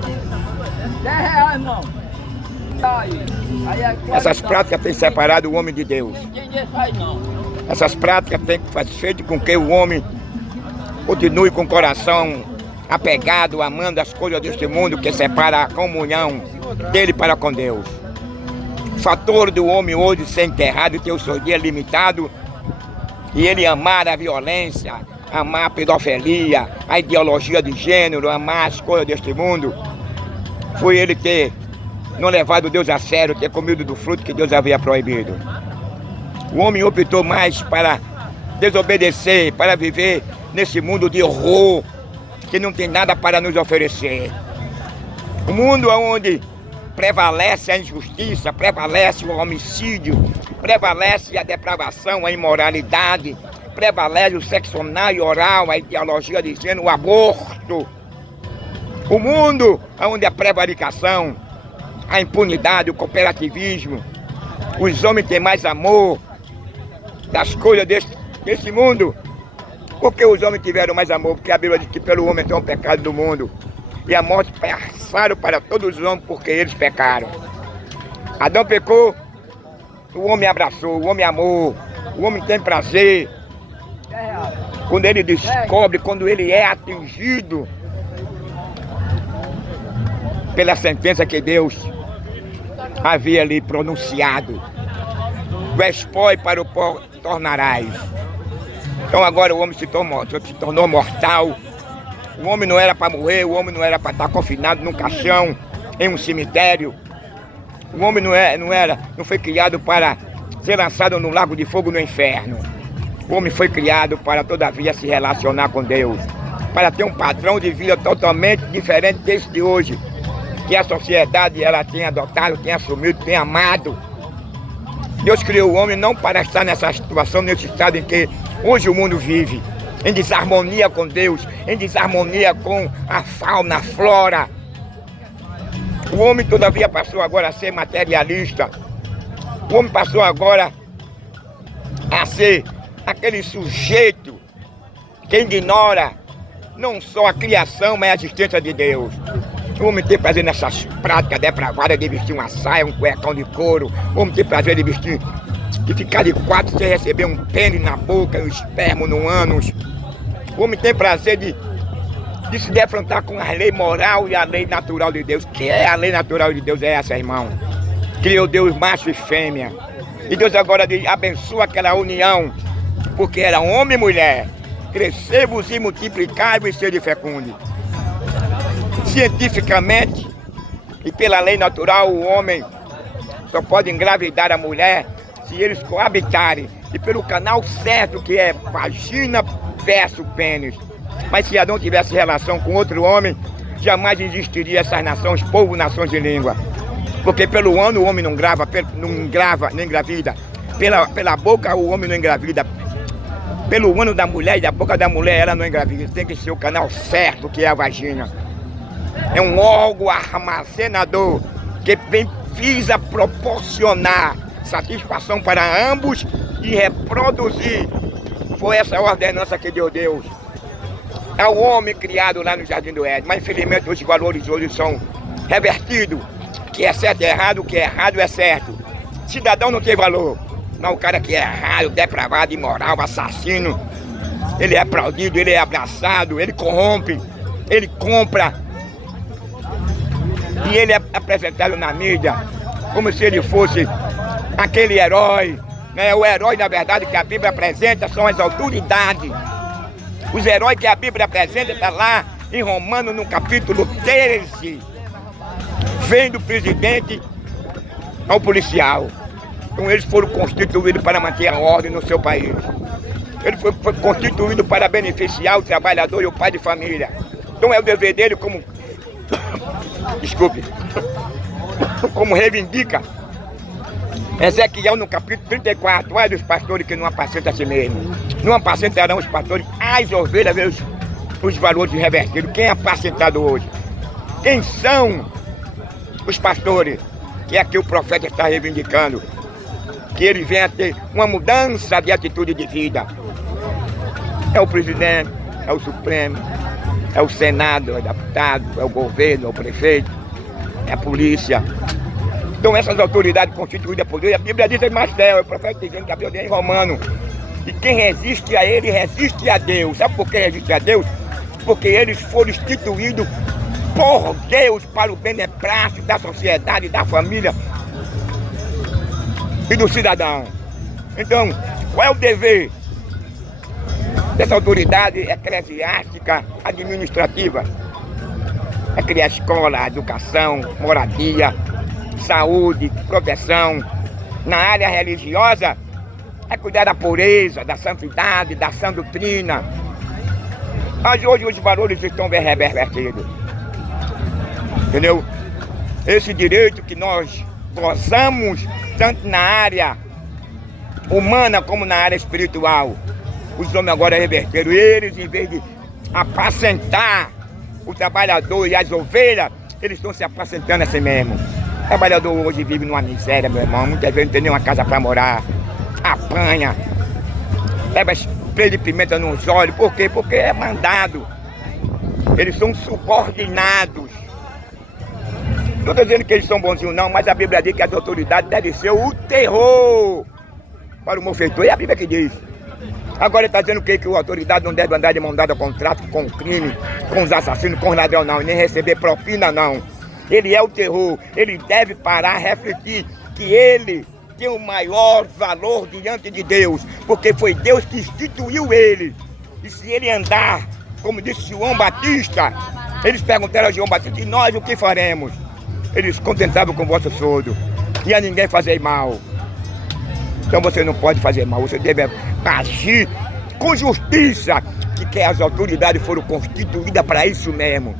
R$10, não. Essas práticas têm separado o homem de Deus. Não entendi isso aí, não. Essas práticas têm feito com que o homem continue com o coração apegado, amando as coisas deste mundo, que separa a comunhão dele para com Deus. O fator do homem hoje ser enterrado e ter o seu dia limitado, e ele amar a violência, amar a pedofilia, a ideologia de gênero, amar as coisas deste mundo, foi ele ter não levado Deus a sério, ter comido do fruto que Deus havia proibido. O homem optou mais para desobedecer, para viver nesse mundo de horror, que não tem nada para nos oferecer. Um mundo onde prevalece a injustiça, prevalece o homicídio, prevalece a depravação, a imoralidade, prevalece o sexo anal e oral, a ideologia de gênero, o aborto. O mundo onde a prevaricação, a impunidade, o cooperativismo, os homens têm mais amor das coisas desse mundo. Por que os homens tiveram mais amor? Porque a Bíblia diz que pelo homem tem um pecado do mundo. E a morte passaram para todos os homens porque eles pecaram. Adão pecou, o homem abraçou, o homem amou, o homem tem prazer. Quando ele descobre, quando ele é atingido pela sentença que Deus havia ali pronunciado. O espólio para o pó tornarás. Então agora o homem se tornou mortal. O homem não era para morrer, o homem não era para estar confinado num caixão, em um cemitério. O homem não foi criado para ser lançado no lago de fogo no inferno. O homem foi criado para todavia se relacionar com Deus, para ter um padrão de vida totalmente diferente desse de hoje, que a sociedade ela tem adotado, tem assumido, tem amado. Deus criou o homem não para estar nessa situação, nesse estado em que hoje o mundo vive, em desarmonia com Deus, em desarmonia com a fauna, a flora. O homem todavia passou agora a ser materialista. O homem passou agora a ser aquele sujeito que ignora não só a criação, mas a existência de Deus. O homem tem prazer nessas práticas depravadas de vestir uma saia, um cuecão de couro. O homem tem prazer de vestir, de ficar de quatro sem receber um pênis na boca, um espermo no ânus. O homem tem prazer de se defrontar com a lei moral e a lei natural de Deus. Que é a lei natural de Deus? É essa, irmão. Criou Deus macho e fêmea. E Deus agora abençoa aquela união, porque era homem e mulher. Crescei-vos e multiplicai-vos e sede fecundos. Cientificamente e pela lei natural, o homem só pode engravidar a mulher se eles coabitarem. E pelo canal certo, que é vagina versus pênis. Mas se Adão tivesse relação com outro homem, jamais existiria essas nações, povo, nações de língua. Porque pelo ano o homem não engravida. Pela boca o homem não engravida. Pelo ano da mulher e da boca da mulher ela não engravida. Tem que ser o canal certo, que é a vagina. É um órgão armazenador que visa proporcionar satisfação para ambos e reproduzir. Foi essa ordenança que deu Deus. É o homem criado lá no Jardim do Éden, mas infelizmente os valores hoje são revertidos. O que é certo é errado, o que é errado é certo. Cidadão não tem valor. Não, o cara que é errado, depravado, imoral, assassino, ele é aplaudido, ele é abraçado, ele corrompe, ele compra. E ele é apresentado na mídia como se ele fosse aquele herói. Né? O herói, na verdade, que a Bíblia apresenta são as autoridades. Os heróis que a Bíblia apresenta estão lá em Romanos, no capítulo 13. Vem do presidente ao policial. Então eles foram constituídos para manter a ordem no seu país. Ele foi constituído para beneficiar o trabalhador e o pai de família. Então é o dever dele como... Desculpe. Como reivindica Ezequiel no capítulo 34. Olha dos pastores que não apacentam a si mesmo. Não apacentarão os pastores as ovelhas, ver os valores revertidos. Quem é apacentado hoje? Quem são os pastores? Que é que o profeta está reivindicando. Que ele venha ter uma mudança de atitude de vida. É o presidente, é o Supremo, É o Senado, é o deputado, é o governo, é o prefeito, é a polícia. Então essas autoridades constituídas por Deus, a Bíblia diz em Marcel, o profeta dizendo que a Bíblia diz em Romano, e quem resiste a ele, resiste a Deus. Sabe por que resiste a Deus? Porque eles foram instituídos por Deus para o beneplácito da sociedade, da família e do cidadão. Então, qual é o dever dessa autoridade eclesiástica, administrativa? É criar escola, educação, moradia, saúde, proteção. Na área religiosa, é cuidar da pureza, da santidade, da sã doutrina. Mas hoje os valores estão bem revertidos. Entendeu? Esse direito que nós gozamos, tanto na área humana como na área espiritual, os homens agora reverteram. Eles, em vez de apacentar o trabalhador e as ovelhas, eles estão se apacentando assim mesmo. O trabalhador hoje vive numa miséria, meu irmão. Muitas vezes não tem nenhuma casa para morar. Apanha. Leva spray de pimenta nos olhos. Por quê? Porque é mandado. Eles são subordinados. Não estou dizendo que eles são bonzinhos não, mas a Bíblia diz que as autoridades devem ser o terror para o malfeitor. É a Bíblia que diz. Agora ele está dizendo que a autoridade não deve andar de mão dada com tráfico, com crime, com os assassinos, com os ladrões não, e nem receber propina não. Ele é o terror. Ele deve parar, refletir que ele tem o maior valor diante de Deus, porque foi Deus que instituiu ele. E se ele andar, como disse João Batista, eles perguntaram a João Batista, e nós o que faremos? Eles contentavam com o vosso soldo, e a ninguém fazer mal. Então você não pode fazer mal, você deve agir com justiça, que as autoridades foram constituídas para isso mesmo.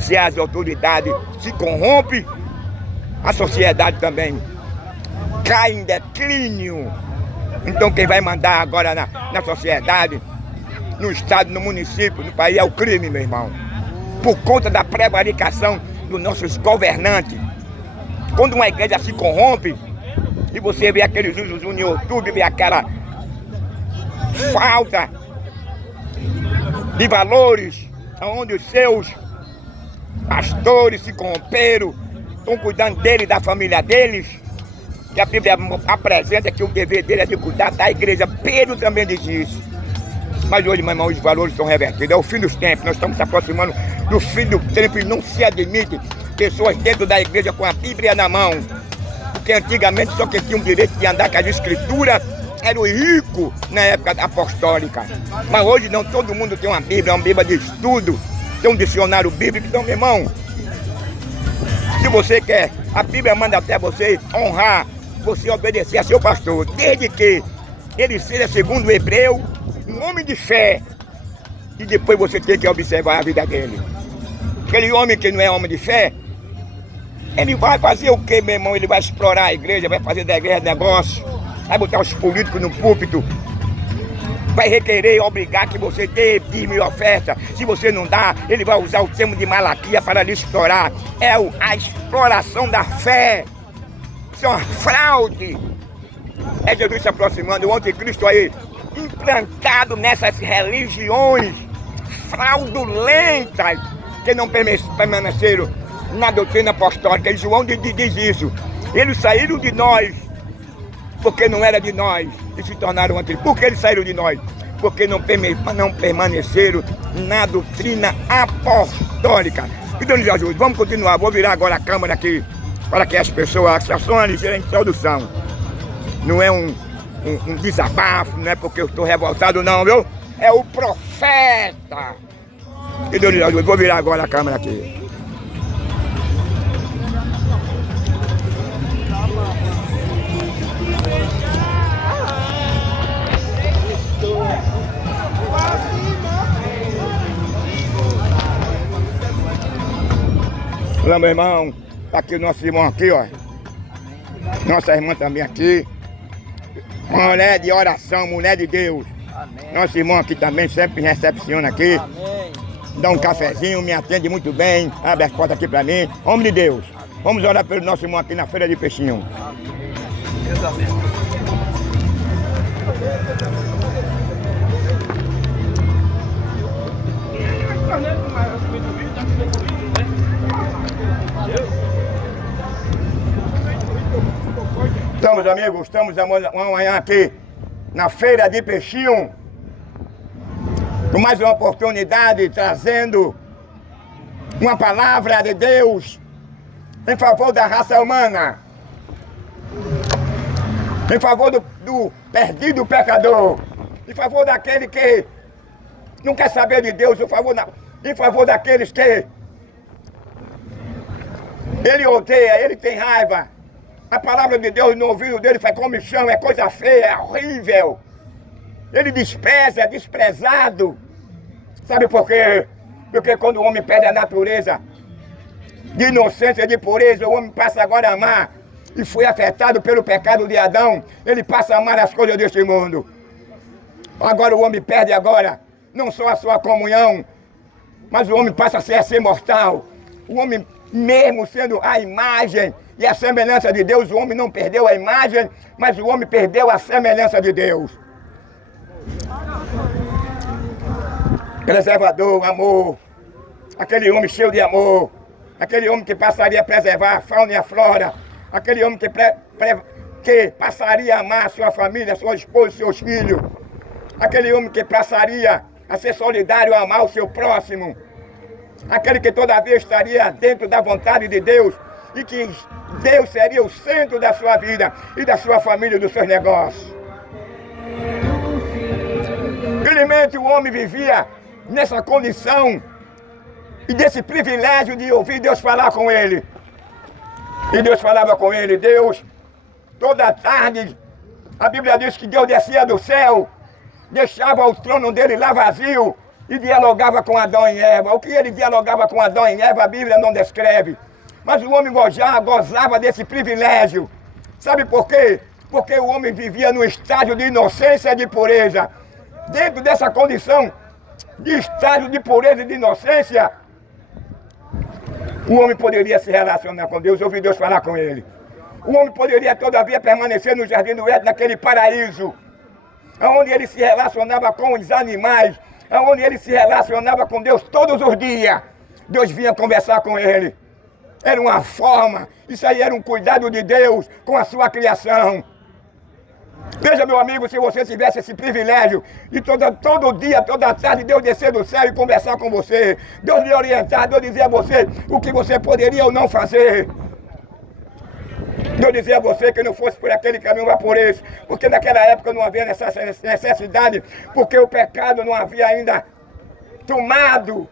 Se as autoridades se corrompem, a sociedade também cai em declínio. Então quem vai mandar agora na sociedade, no estado, no município, no país é o crime, meu irmão. Por conta da prevaricação dos nossos governantes. Quando uma igreja se corrompe, e você vê aqueles vídeos no YouTube, vê aquela falta de valores, onde os seus pastores se corromperam, estão cuidando dele e da família deles, que a Bíblia apresenta que o dever dele é de cuidar da igreja. Pedro também diz isso. Mas hoje, meu irmão, os valores são revertidos. É o fim dos tempos, nós estamos se aproximando do fim do tempo e não se admite pessoas dentro da igreja com a Bíblia na mão. Porque antigamente só quem tinha o direito de andar com as escrituras era o rico na época apostólica. Mas hoje não, todo mundo tem uma Bíblia de estudo, tem um dicionário bíblico. Então, meu irmão, se você quer, a Bíblia manda até você honrar, você obedecer a seu pastor, desde que ele seja, segundo o Hebreu, um homem de fé. E depois você tem que observar a vida dele. Aquele homem que não é homem de fé, ele vai fazer o quê, meu irmão? Ele vai explorar a igreja, vai fazer da igreja negócio, vai botar os políticos no púlpito, vai requerer, obrigar que você dê dízimo e oferta. Se você não dá, ele vai usar o termo de Malaquias para lhe explorar. É a exploração da fé. Isso é uma fraude. É Jesus se aproximando, o anticristo aí, implantado nessas religiões fraudulentas, que não permaneceram na doutrina apostólica. E João diz isso. Eles saíram de nós porque não era de nós e se tornaram antigos. Por que eles saíram de nós? Porque não permaneceram na doutrina apostólica. Que Deus nos ajude. Vamos continuar. Vou virar agora a câmera aqui para que as pessoas, essa só uma ligeira introdução. Não é um desabafo, não é porque eu estou revoltado não, viu? É o profeta. Que Deus nos ajude. Vou virar agora a câmera aqui. Olha, meu irmão, tá aqui o nosso irmão aqui, ó. Nossa irmã também aqui. Mulher de oração, mulher de Deus. Amém. Nosso irmão aqui também sempre me recepciona aqui. Amém. Dá um cafezinho, me atende muito bem, abre as portas aqui pra mim. Homem de Deus. Amém. Vamos orar pelo nosso irmão aqui na Feira de Peixinho. Amém. Deus abençoe. Estamos, amigos, estamos amanhã aqui na Feira de Peixinho, com mais uma oportunidade, trazendo uma palavra de Deus em favor da raça humana, em favor do perdido pecador, em favor daquele que não quer saber de Deus, em favor daqueles que ele odeia, ele tem raiva. A palavra de Deus no ouvido dele faz comichão, é coisa feia, é horrível. Ele despreza, é desprezado. Sabe por quê? Porque quando o homem perde a natureza de inocência, de pureza, o homem passa agora a amar. E foi afetado pelo pecado de Adão, ele passa a amar as coisas deste mundo. Agora o homem perde agora, não só a sua comunhão, mas o homem passa a ser mortal. O homem, mesmo sendo a imagem e a semelhança de Deus, o homem não perdeu a imagem, mas o homem perdeu a semelhança de Deus. Preservador, amor, aquele homem cheio de amor, aquele homem que passaria a preservar a fauna e a flora, aquele homem que passaria a amar a sua família, sua esposa, seus filhos, aquele homem que passaria a ser solidário, a amar o seu próximo, aquele que todavia estaria dentro da vontade de Deus e que Deus seria o centro da sua vida e da sua família e dos seus negócios. Felizmente o homem vivia nessa condição e desse privilégio de ouvir Deus falar com ele. E Deus falava com ele, Deus, toda tarde, a Bíblia diz que Deus descia do céu, deixava o trono dele lá vazio e dialogava com Adão e Eva. O que ele dialogava com Adão e Eva, a Bíblia não descreve. Mas o homem gozava desse privilégio. Sabe por quê? Porque o homem vivia no estágio de inocência e de pureza. Dentro dessa condição de estágio de pureza e de inocência, o homem poderia se relacionar com Deus, ouvir Deus falar com ele. O homem poderia todavia permanecer no jardim do Éden, naquele paraíso, onde ele se relacionava com os animais, onde ele se relacionava com Deus todos os dias. Deus vinha conversar com ele. Era uma forma, isso aí era um cuidado de Deus com a sua criação. Veja, meu amigo, se você tivesse esse privilégio de todo dia, toda tarde, Deus descer do céu e conversar com você, Deus lhe orientar, Deus dizer a você o que você poderia ou não fazer. Deus dizia a você que não fosse por aquele caminho, vá por esse, porque naquela época não havia essa necessidade, porque o pecado não havia ainda tomado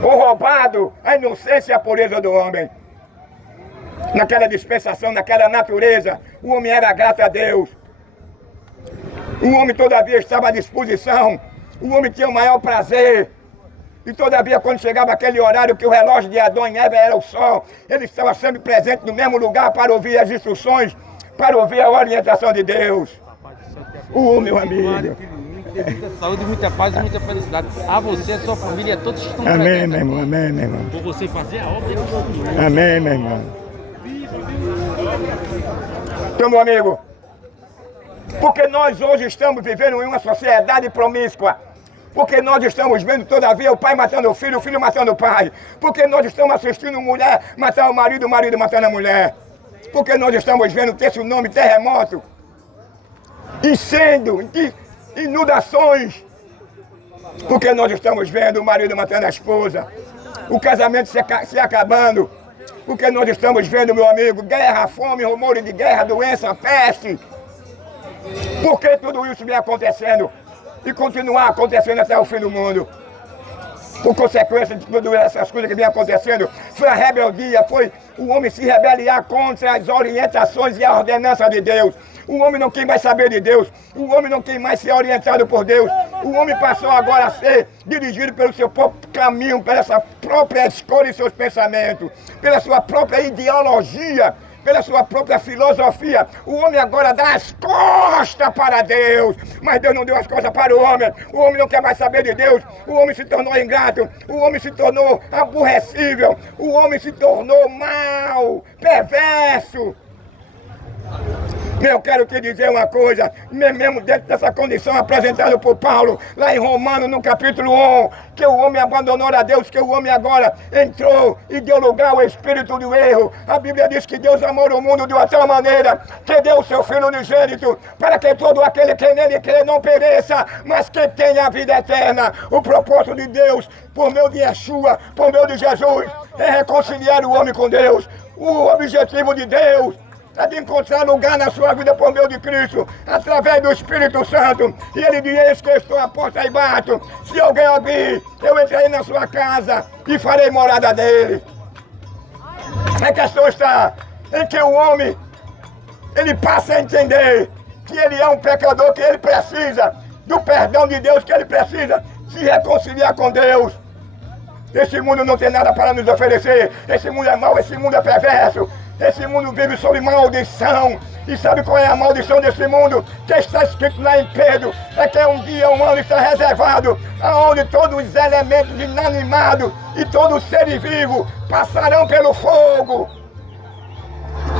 ou roubado a inocência e a pureza do homem. Naquela dispensação, naquela natureza, o homem era grato a Deus. O homem todavia estava à disposição, o homem tinha o maior prazer. E todavia, quando chegava aquele horário que o relógio de Adão e Eva era o sol, ele estava sempre presente no mesmo lugar para ouvir as instruções, para ouvir a orientação de Deus. Meu amigo. Muita saúde, muita paz e muita felicidade. A você, a sua família, todos estão Amém, meu irmão, amém, meu irmão. Por você fazer a obra. Amém, meu irmão. Então, meu amigo, porque nós hoje estamos vivendo em uma sociedade promíscua, porque nós estamos vendo todavia o pai matando o filho matando o pai, porque nós estamos assistindo mulher matar o marido matando a mulher, porque nós estamos vendo tsunami, terremoto, incêndio, inundações, porque nós estamos vendo o marido matando a esposa, o casamento se acabando, porque nós estamos vendo, meu amigo, guerra, fome, rumores de guerra, doença, peste. Por que tudo isso vem acontecendo e continuar acontecendo até o fim do mundo? Por consequência de todas essas coisas que vem acontecendo, foi a rebeldia, foi o homem se rebeliar contra as orientações e a ordenança de Deus. O homem não quer mais saber de Deus, o homem não quer mais ser orientado por Deus. O homem passou agora a ser dirigido pelo seu próprio caminho, pela sua própria escolha e seus pensamentos, pela sua própria ideologia, pela sua própria filosofia. O homem agora dá as costas para Deus, mas Deus não deu as costas para o homem. O homem não quer mais saber de Deus, o homem se tornou ingrato, o homem se tornou aborrecível, o homem se tornou mau, perverso. Eu quero te dizer uma coisa, mesmo dentro dessa condição apresentada por Paulo, lá em Romanos, no capítulo 1, que o homem abandonou a Deus, que o homem agora entrou e deu lugar ao espírito do erro. A Bíblia diz que Deus amou o mundo de uma tal maneira que deu o seu Filho unigênito, para que todo aquele que nele crê não pereça, mas que tenha a vida eterna. O propósito de Deus, por meio de Yeshua, por meio de Jesus, é reconciliar o homem com Deus. O objetivo de Deus é de encontrar lugar na sua vida por meio de Cristo, através do Espírito Santo. E ele diz: eis que eu estou à porta e bato. Se alguém ouvir, eu entrarei na sua casa e farei morada dele. A questão está em que o homem, ele passa a entender que ele é um pecador, que ele precisa do perdão de Deus, que ele precisa se reconciliar com Deus. Esse mundo não tem nada para nos oferecer. Esse mundo é mau, esse mundo é perverso. Esse mundo vive sob maldição. E sabe qual é a maldição desse mundo? Que está escrito lá em Pedro. É que um dia, um ano está reservado, aonde todos os elementos inanimados e todo ser vivo passarão pelo fogo.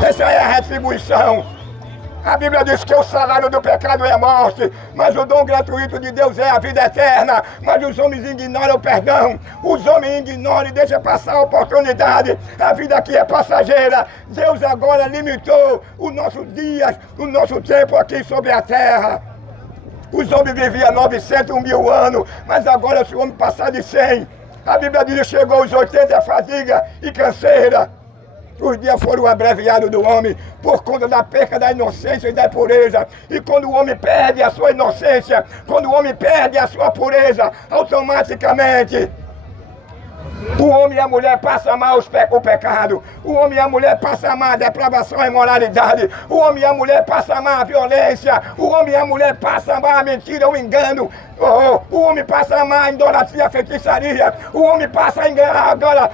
Essa é a retribuição. A Bíblia diz que o salário do pecado é a morte, mas o dom gratuito de Deus é a vida eterna. Mas os homens ignoram o perdão, os homens ignoram e deixam passar a oportunidade. A vida aqui é passageira. Deus agora limitou os nossos dias, o nosso tempo aqui sobre a terra. Os homens viviam 900, 1000 anos, mas agora se o homem passar de 100, a Bíblia diz que chegou aos 80, fadiga e canseira. Os dias foram abreviados do homem por conta da perca da inocência e da pureza. E quando o homem perde a sua inocência, quando o homem perde a sua pureza, automaticamente o homem e a mulher passam a amar o pecado. O homem e a mulher passam a amar a depravação e a imoralidade. O homem e a mulher passam a amar a violência. O homem e a mulher passam a amar a mentira, o engano. O homem passa a amar a idolatria, a feitiçaria. O homem passa a enganar agora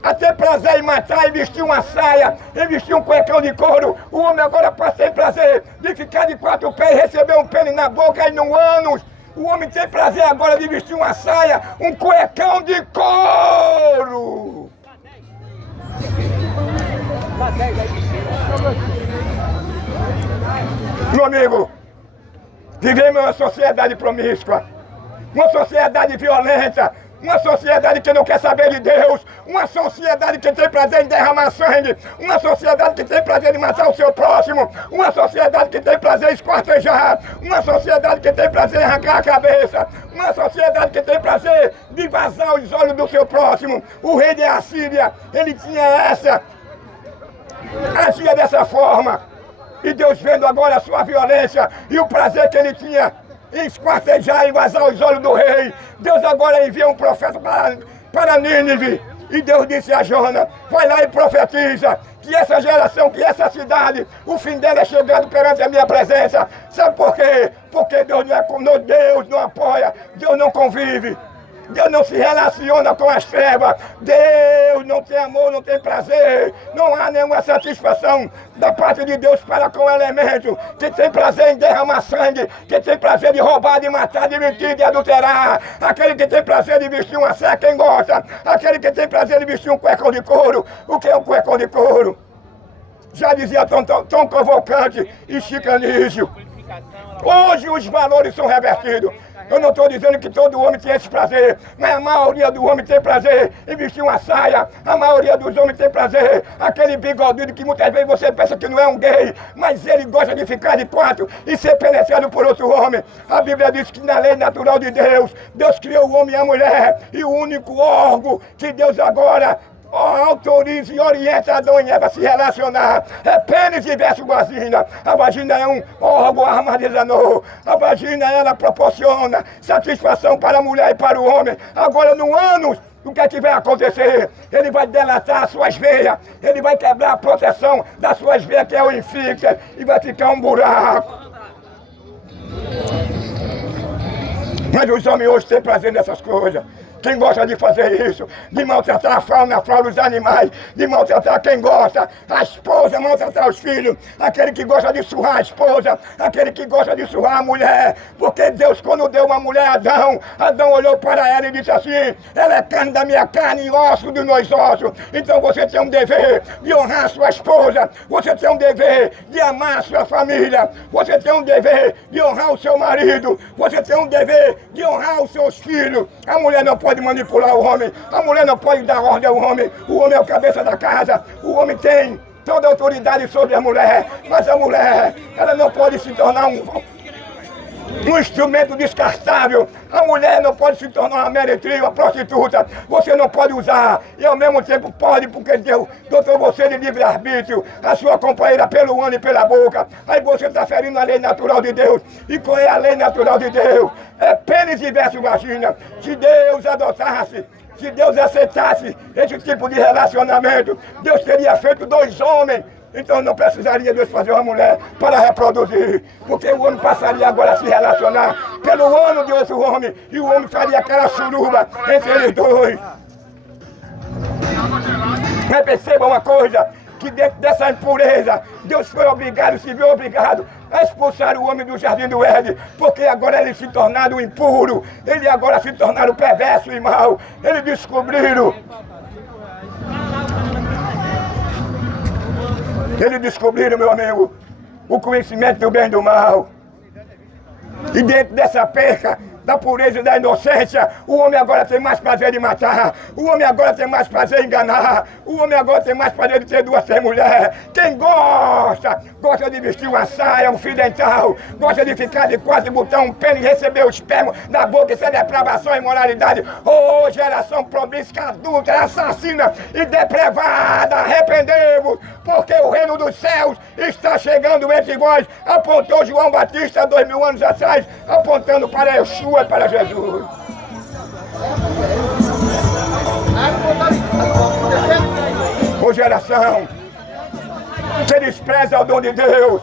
a ter prazer em matar, em vestir uma saia, em vestir um cuecão de couro. O homem agora passa a ter prazer de ficar de 4 pés e receber um pênis na boca e no ânus. O homem tem prazer agora de vestir uma saia, um cuecão de couro. Meu amigo, vivemos uma sociedade promíscua, uma sociedade violenta, uma sociedade que não quer saber de Deus, uma sociedade que tem prazer em derramar sangue, uma sociedade que tem prazer em matar o seu próximo, uma sociedade que tem prazer em esquartejar, uma sociedade que tem prazer em arrancar a cabeça, uma sociedade que tem prazer de vazar os olhos do seu próximo. O rei de Assíria, ele tinha agia dessa forma, e Deus vendo agora a sua violência e o prazer que ele tinha em esquartejar e vazar os olhos do rei, Deus agora envia um profeta para Nínive. E Deus disse a Jonas: vai lá e profetiza que essa geração, que essa cidade, o fim dela é chegando perante a minha presença. Sabe por quê? Porque Deus não é conosco, Deus não apoia, Deus não convive, Deus não se relaciona com as trevas. Deus não tem amor, não tem prazer. Não há nenhuma satisfação da parte de Deus para com o elemento que tem prazer em derramar sangue, que tem prazer de roubar, de matar, de mentir, de adulterar. Aquele que tem prazer de vestir uma saia, quem gosta. Aquele que tem prazer de vestir um cuecão de couro. O que é um cuecão de couro? Já dizia Tom Cavalcante e Chico Anísio. Hoje os valores são revertidos. Eu não estou dizendo que todo homem tem esse prazer, mas a maioria do homem tem prazer em vestir uma saia. A maioria dos homens tem prazer. Aquele bigodudo que muitas vezes você pensa que não é um gay, mas ele gosta de ficar de 4 e ser penetrado por outro homem. A Bíblia diz que na lei natural de Deus, Deus criou o homem e a mulher, e o único órgão que Deus agora autoriza e orienta Adão e Eva a se relacionar é pênis versus vagina. A vagina é um órgão armazenador. A vagina, ela proporciona satisfação para a mulher e para o homem. Agora no ânus, o que é que vai acontecer? Ele vai delatar as suas veias, ele vai quebrar a proteção das suas veias, que é o infixer, e vai ficar um buraco. Mas os homens hoje têm prazer nessas coisas. quem gosta de fazer isso, de maltratar a fauna, os animais, de maltratar quem gosta, a esposa, maltratar os filhos, aquele que gosta de surrar a esposa, aquele que gosta de surrar a mulher, porque Deus, quando deu uma mulher a Adão, Adão olhou para ela e disse assim: ela é carne da minha carne e osso dos meus ossos. Então você tem um dever de honrar a sua esposa, você tem um dever de amar a sua família, você tem um dever de honrar o seu marido, você tem um dever de honrar os seus filhos. A mulher não pode manipular o homem, a mulher não pode dar ordem ao homem, o homem é o cabeça da casa, o homem tem toda a autoridade sobre a mulher, mas a mulher, ela não pode se tornar um instrumento descartável. A mulher não pode se tornar uma meretriz, uma prostituta. Você não pode usar e ao mesmo tempo pode, porque Deus dotou você de livre-arbítrio, a sua companheira pelo ano e pela boca. Aí você está ferindo a lei natural de Deus. E qual é a lei natural de Deus? É pênis e verso vagina. Se Deus adotasse, se Deus aceitasse esse tipo de relacionamento, Deus teria feito 2 homens. Então não precisaria Deus fazer uma mulher para reproduzir, porque o homem passaria agora a se relacionar pelo ano de outro homem, e o homem faria aquela suruba entre eles dois. Mas perceba uma coisa, que dentro dessa impureza, Deus foi obrigado, se viu obrigado a expulsar o homem do jardim do Éden, porque agora eles se tornaram impuro, eles agora se tornaram perverso e mau, eles descobriram. Eles descobriram, meu amigo, o conhecimento do bem e do mal. E dentro dessa perca da pureza e da inocência, o homem agora tem mais prazer de matar, o homem agora tem mais prazer em enganar, o homem agora tem mais prazer de ter 2, 3 mulheres. Quem gosta de vestir uma saia, um fio dental, gosta de ficar de quase botar um pênis e receber o esperma da boca, isso é depravação e imoralidade. Ô, geração promíscua, adulta, assassina e depravada, arrependemos, porque o reino dos céus está chegando entre vós, apontou João Batista 2000 anos atrás, apontando para Yeshua e para Jesus. Ô geração que despreza o dom de Deus,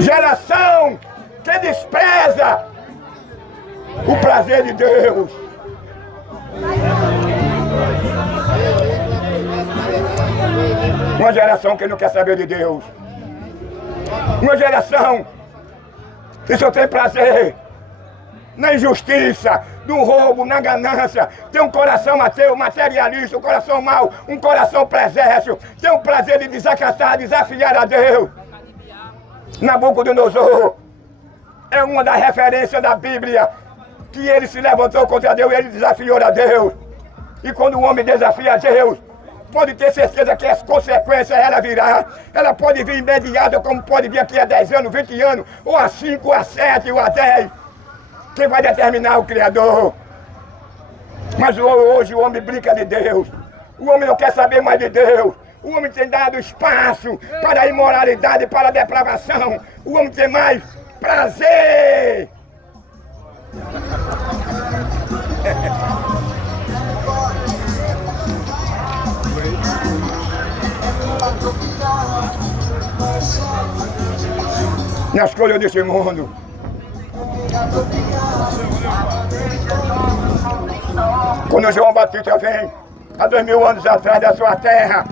geração que despreza o prazer de Deus, uma geração que não quer saber de Deus, uma geração que só tem prazer na injustiça, no roubo, na ganância, tem um coração ateu, materialista, um coração mau, um coração perverso, tem um prazer de desacatar, desafiar a Deus. Nabucodonosor é uma das referências da Bíblia, que ele se levantou contra Deus e ele desafiou a Deus. E quando o homem desafia a Deus, pode ter certeza que as consequências ela virá. Ela pode vir imediata, como pode vir aqui a 10 anos, 20 anos, ou a 5, ou a 7, ou a 10. Quem vai determinar o Criador? Mas hoje o homem brinca de Deus. O homem não quer saber mais de Deus. O homem tem dado espaço para a imoralidade, para a depravação. O homem tem mais prazer. Nas coisas desse mundo. Quando João Batista vem, há 2000 anos atrás, da sua terra,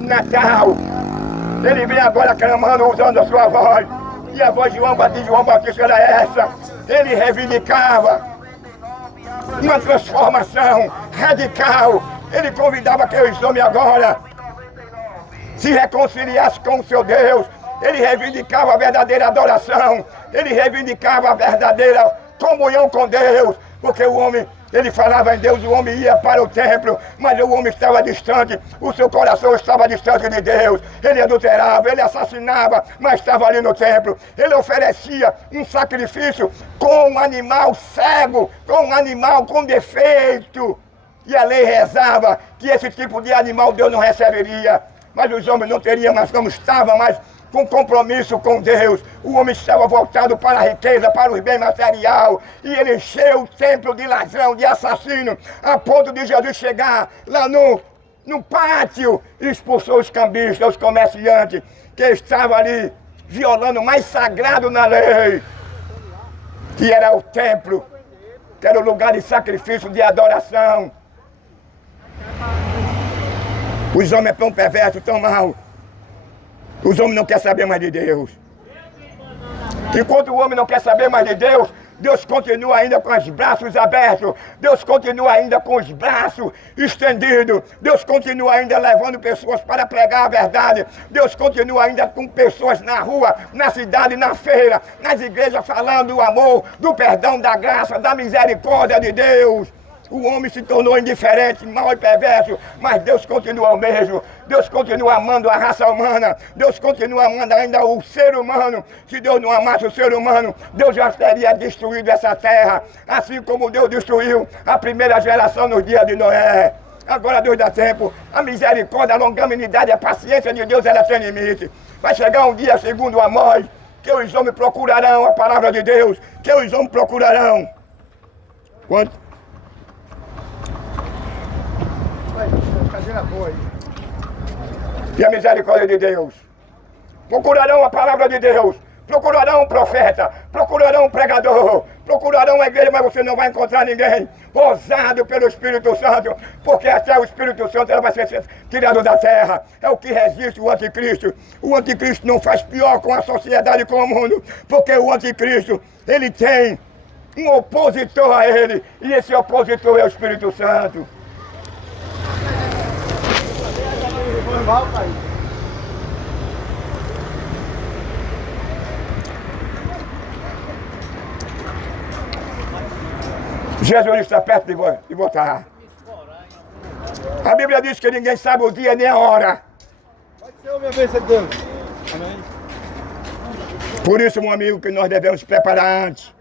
Natal, ele vem agora clamando, usando a sua voz, e a voz de João Batista era essa. Ele reivindicava uma transformação radical. Ele convidava aqueles homens agora se reconciliassem com o seu Deus. Ele reivindicava a verdadeira adoração, ele reivindicava a verdadeira comunhão com Deus, porque o homem, ele falava em Deus, o homem ia para o templo, mas o homem estava distante, o seu coração estava distante de Deus, ele adulterava, ele assassinava, mas estava ali no templo, ele oferecia um sacrifício com um animal cego, com um animal com defeito, e a lei rezava que esse tipo de animal Deus não receberia, mas os homens não teriam mais como estavam mais com compromisso com Deus. O homem estava voltado para a riqueza, para os bens materiais, e ele encheu o templo de ladrão, de assassino, a ponto de Jesus chegar lá no pátio e expulsou os cambistas, os comerciantes, que estavam ali violando o mais sagrado na lei, que era o templo, que era o lugar de sacrifício, de adoração. Os homens tão perversos, tão mal. Os homens não querem saber mais de Deus. Enquanto o homem não quer saber mais de Deus, Deus continua ainda com os braços abertos. Deus continua ainda com os braços estendidos. Deus continua ainda levando pessoas para pregar a verdade. Deus continua ainda com pessoas na rua, na cidade, na feira, nas igrejas falando do amor, do perdão, da graça, da misericórdia de Deus. O homem se tornou indiferente, mau e perverso, mas Deus continua o mesmo. Deus continua amando a raça humana. Deus continua amando ainda o ser humano. Se Deus não amasse o ser humano, Deus já teria destruído essa terra. Assim como Deus destruiu a primeira geração nos dias de Noé. Agora Deus dá tempo. A misericórdia, a longanimidade, a paciência de Deus, ela tem limite. Vai chegar um dia, segundo Amós, que os homens procurarão a palavra de Deus. Que os homens procurarão. Quanto? E a misericórdia de Deus. Procurarão a palavra de Deus. Procurarão um profeta. Procurarão um pregador. Procurarão uma igreja, mas você não vai encontrar ninguém ousado pelo Espírito Santo. Porque até o Espírito Santo ela vai ser tirado da terra. É o que resiste o anticristo. O anticristo não faz pior com a sociedade, com o mundo. Porque o anticristo, ele tem um opositor a ele. E esse opositor é o Espírito Santo. Jesus está perto de voltar. A Bíblia diz que ninguém sabe o dia nem a hora. Pode ser uma bênção de Deus. Amém. Por isso, meu amigo, que nós devemos preparar antes.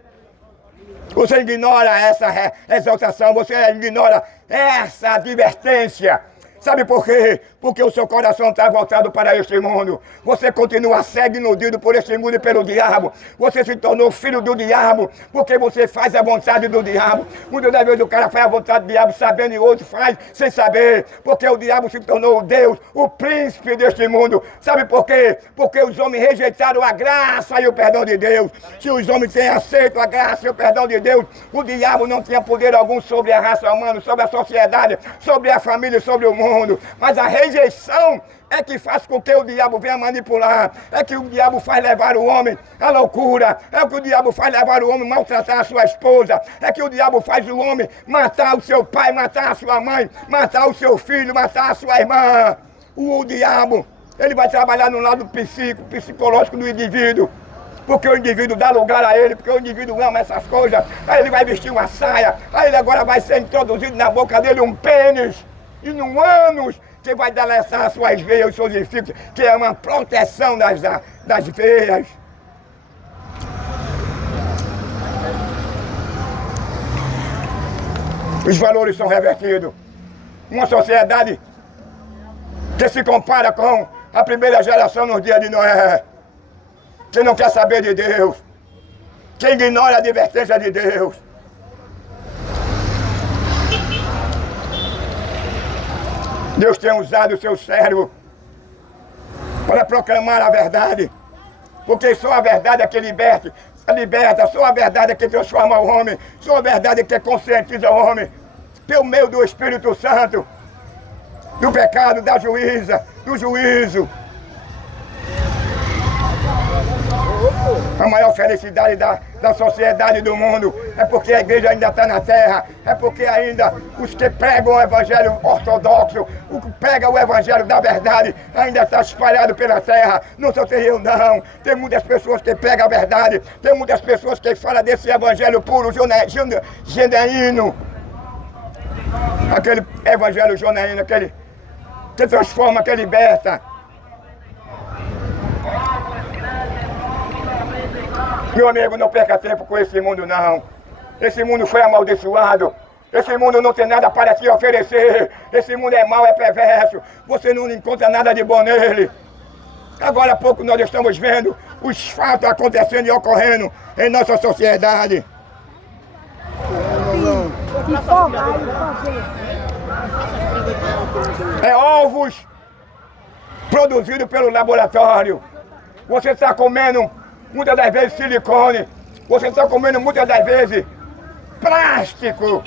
Você ignora essa exaltação, você ignora essa advertência. Sabe por quê? Porque o seu coração está voltado para este mundo. Você continua cego e iludido por este mundo e pelo diabo. Você se tornou filho do diabo porque você faz a vontade do diabo. Muitas das vezes o cara faz a vontade do diabo sabendo e outro faz sem saber. Porque o diabo se tornou o Deus, o príncipe deste mundo. Sabe por quê? Porque os homens rejeitaram a graça e o perdão de Deus. Se os homens têm aceito a graça e o perdão de Deus, o diabo não tinha poder algum sobre a raça humana, sobre a sociedade, sobre a família e sobre o mundo. Mas a rejeição é que faz com que o diabo venha manipular, é que o diabo faz levar o homem à loucura, é que o diabo faz levar o homem a maltratar a sua esposa, é que o diabo faz o homem matar o seu pai, matar a sua mãe, matar o seu filho, matar a sua irmã. O diabo, ele vai trabalhar no lado psicológico do indivíduo. Porque o indivíduo dá lugar a ele, porque o indivíduo ama essas coisas. Aí ele vai vestir uma saia, aí ele agora vai ser introduzido na boca dele um pênis. E no ânus, que vai deletar as suas veias, os seus orifícios, que é uma proteção das veias. Os valores são revertidos. Uma sociedade que se compara com a primeira geração nos dias de Noé, que não quer saber de Deus, que ignora a advertência de Deus. Deus tem usado o seu cérebro para proclamar a verdade, porque só a verdade é que liberta, só a verdade é que transforma o homem, só a verdade é que conscientiza o homem, pelo meio do Espírito Santo, do pecado, da juíza, do juízo. A maior felicidade da sociedade do mundo é porque a igreja ainda está na terra, é porque ainda os que pregam o evangelho ortodoxo, o que prega o evangelho da verdade, ainda está espalhado pela terra. Não só tem eu não, tem muitas pessoas que pregam a verdade, tem muitas pessoas que falam desse evangelho puro, genuíno, aquele evangelho genuíno, aquele que transforma, que liberta. Meu amigo, não perca tempo com esse mundo não. Esse mundo foi amaldiçoado. Esse mundo não tem nada para te oferecer. Esse mundo é mau, é perverso. Você não encontra nada de bom nele. Agora há pouco nós estamos vendo os fatos acontecendo e ocorrendo em nossa sociedade. É ovos produzidos pelo laboratório. Você está comendo muitas das vezes silicone, você está comendo muitas das vezes plástico.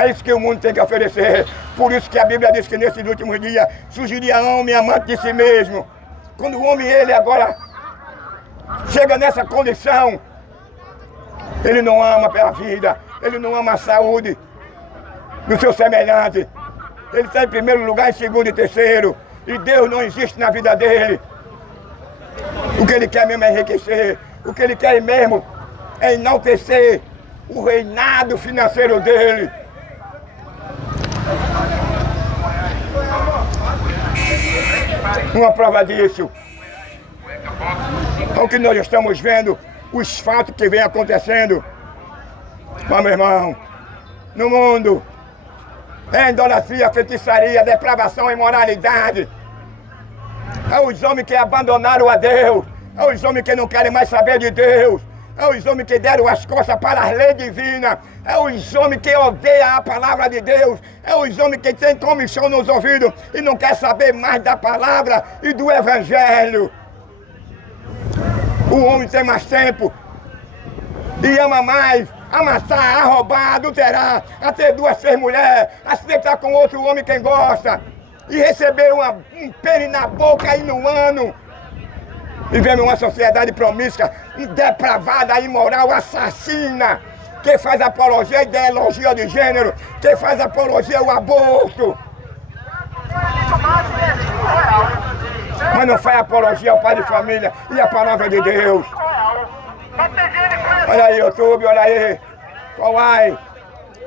É isso que o mundo tem que oferecer. Por isso que a Bíblia diz que nesses últimos dias surgiria homem amante de si mesmo. Quando o homem, ele agora chega nessa condição, ele não ama pela vida, ele não ama a saúde do seu semelhante. Ele está em primeiro lugar, em segundo e terceiro. E Deus não existe na vida dele. O que ele quer mesmo é enriquecer. O que ele quer mesmo é enaltecer o reinado financeiro dele. Uma prova disso é o que nós estamos vendo, os fatos que vem acontecendo. Mas, meu irmão, no mundo é idolatria, feitiçaria, depravação, imoralidade. É os homens que abandonaram a Deus. É os homens que não querem mais saber de Deus. É os homens que deram as costas para as leis divinas. É os homens que odeiam a palavra de Deus. É os homens que têm comissão nos ouvidos e não quer saber mais da palavra e do evangelho. O homem tem mais tempo e ama mais a matar, a roubar, a adulterar, a ter 2, 3 mulheres, a se deitar com outro homem quem gosta e receber um pene na boca aí no ano. Vivemos uma sociedade promíscua, depravada, imoral, assassina, que faz apologia à ideologia de gênero, que faz apologia ao aborto. Mas não faz apologia ao pai de família e à palavra de Deus. Olha aí, YouTube, olha aí. Qual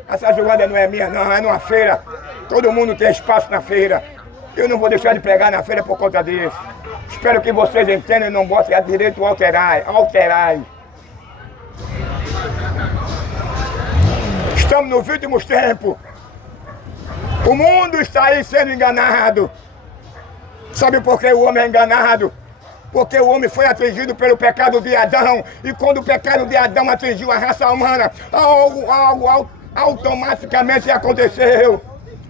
essa jogada não é minha, não, é numa feira. Todo mundo tem espaço na feira. Eu não vou deixar de pregar na feira por conta disso. Espero que vocês entendam e não botem a direito alterar. Estamos nos últimos tempos. O mundo está aí sendo enganado. Sabe por que o homem é enganado? Porque o homem foi atingido pelo pecado de Adão. E quando o pecado de Adão atingiu a raça humana, algo automaticamente aconteceu.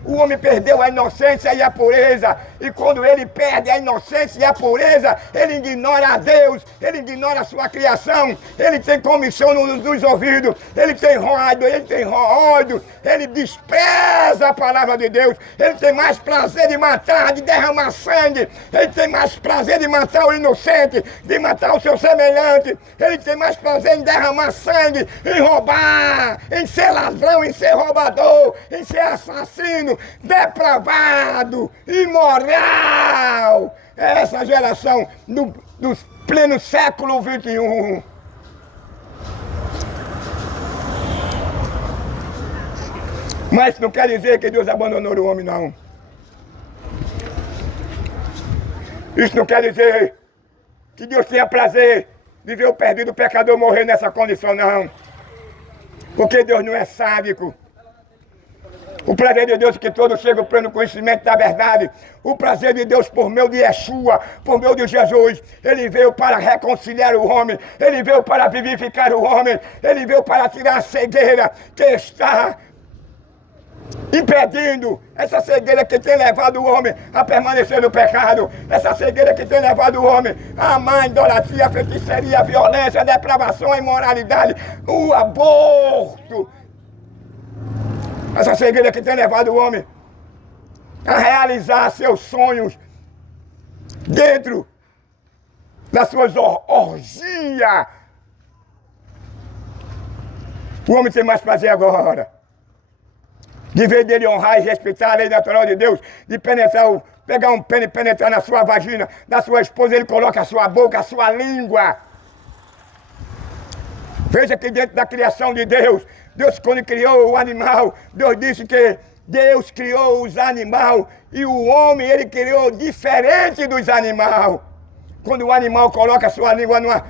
O homem perdeu a inocência e a pureza. E quando ele perde a inocência e a pureza, ele ignora a Deus, ele ignora a sua criação, ele tem comissão nos ouvidos, ele tem ódio, ele despreza a palavra de Deus, ele tem mais prazer de matar, de derramar sangue, ele tem mais prazer de matar o inocente, de matar o seu semelhante, ele tem mais prazer em derramar sangue, em roubar, em ser ladrão, em ser roubador, em ser assassino, depravado, imoral. É essa geração do pleno século XXI. Mas não quer dizer que Deus abandonou o homem, não. Isso não quer dizer que Deus tenha prazer de ver o perdido o pecador morrer nessa condição, não. Porque Deus não é sádico. O prazer de Deus é que todos chegam ao pleno conhecimento da verdade. O prazer de Deus por meio de Yeshua, por meio de Jesus. Ele veio para reconciliar o homem. Ele veio para vivificar o homem. Ele veio para tirar a cegueira que está impedindo. Essa cegueira que tem levado o homem a permanecer no pecado. Essa cegueira que tem levado o homem a amar a idolatria, a feitiçaria, a violência, a depravação, a imoralidade, o aborto. Essa cegueira que tem levado o homem a realizar seus sonhos dentro das suas orgias. O homem tem mais prazer agora de ver dele honrar e respeitar a lei natural de Deus, de penetrar, pegar um pênis e penetrar na sua vagina, da sua esposa, ele coloca a sua boca, a sua língua. Veja que dentro da criação de Deus, Deus quando criou o animal, Deus disse que Deus criou os animais e o homem ele criou diferente dos animais. Quando o animal coloca a sua língua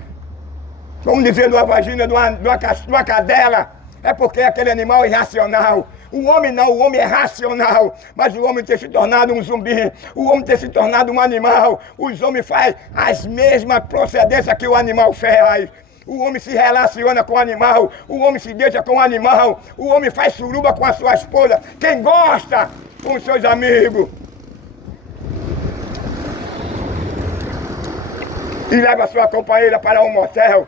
vamos dizer, numa vagina de uma cadela, é porque aquele animal é irracional. O homem não, o homem é racional, mas o homem tem se tornado um zumbi, o homem tem se tornado um animal. Os homens fazem as mesmas procedências que o animal faz. O homem se relaciona com o animal, o homem se deita com o animal, o homem faz suruba com a sua esposa, quem gosta com os seus amigos. E leva a sua companheira para um motel,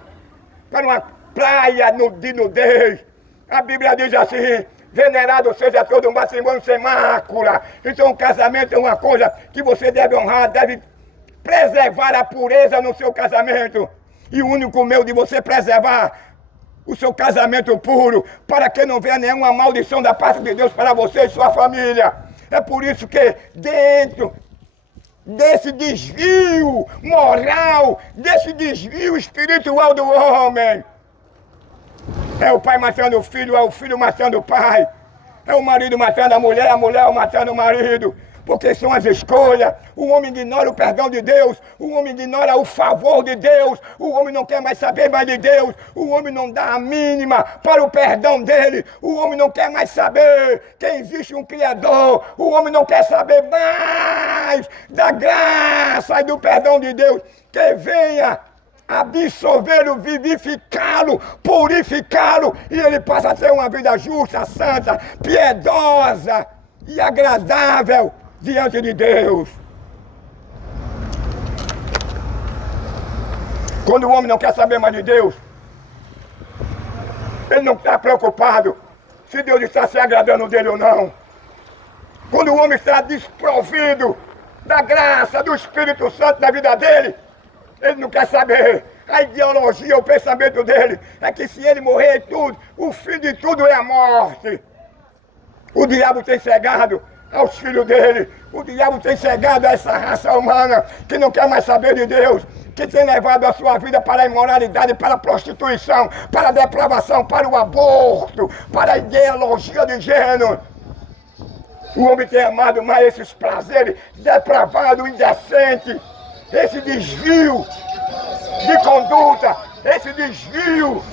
para uma praia de nudez, A Bíblia diz assim: venerado seja todo matrimônio sem mácula. Então o casamento é uma coisa que você deve honrar, deve preservar a pureza no seu casamento. E o único meio de você preservar o seu casamento puro, para que não venha nenhuma maldição da parte de Deus para você e sua família. É por isso que dentro desse desvio moral, desse desvio espiritual do homem, é o pai matando o filho, é o filho matando o pai, é o marido matando a mulher matando o marido, porque são as escolhas. O homem ignora o perdão de Deus, o homem ignora o favor de Deus, o homem não quer mais saber mais de Deus, o homem não dá a mínima para o perdão dele, o homem não quer mais saber que existe um Criador, o homem não quer saber mais da graça e do perdão de Deus, que venha absolvê-lo, vivificá-lo, purificá-lo, e ele passa a ter uma vida justa, santa, piedosa e agradável diante de Deus. Quando o homem não quer saber mais de Deus, ele não está preocupado se Deus está se agradando dele ou não. Quando o homem está desprovido da graça do Espírito Santo na vida dele, ele não quer saber. A ideologia, o pensamento dele é que se ele morrer tudo, o fim de tudo é a morte. O diabo tem cegado aos filhos dele, o diabo tem cegado a essa raça humana que não quer mais saber de Deus, que tem levado a sua vida para a imoralidade, para a prostituição, para a depravação, para o aborto, para a ideologia de gênero. O homem tem amado mais esses prazeres depravados, indecentes, esse desvio de conduta, esse desvio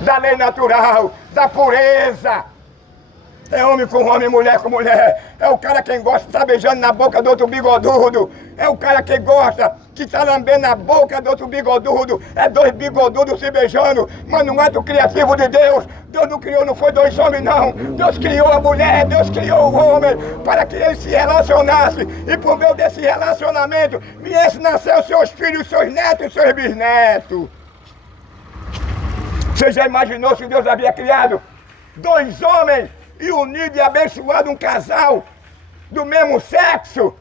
da lei natural, da pureza. É homem com homem, mulher com mulher. É o cara que gosta de estar beijando na boca do outro bigodudo. É o cara que gosta de estar lambendo na boca do outro bigodudo. É dois bigodudos se beijando, mas não é do criativo de Deus. Deus não criou, não foi dois homens não. Deus criou a mulher, Deus criou o homem para que eles se relacionassem. E por meio desse relacionamento viesse nascer os seus filhos, seus netos e seus bisnetos. Você já imaginou se Deus havia criado dois homens e unido e abençoado um casal do mesmo sexo,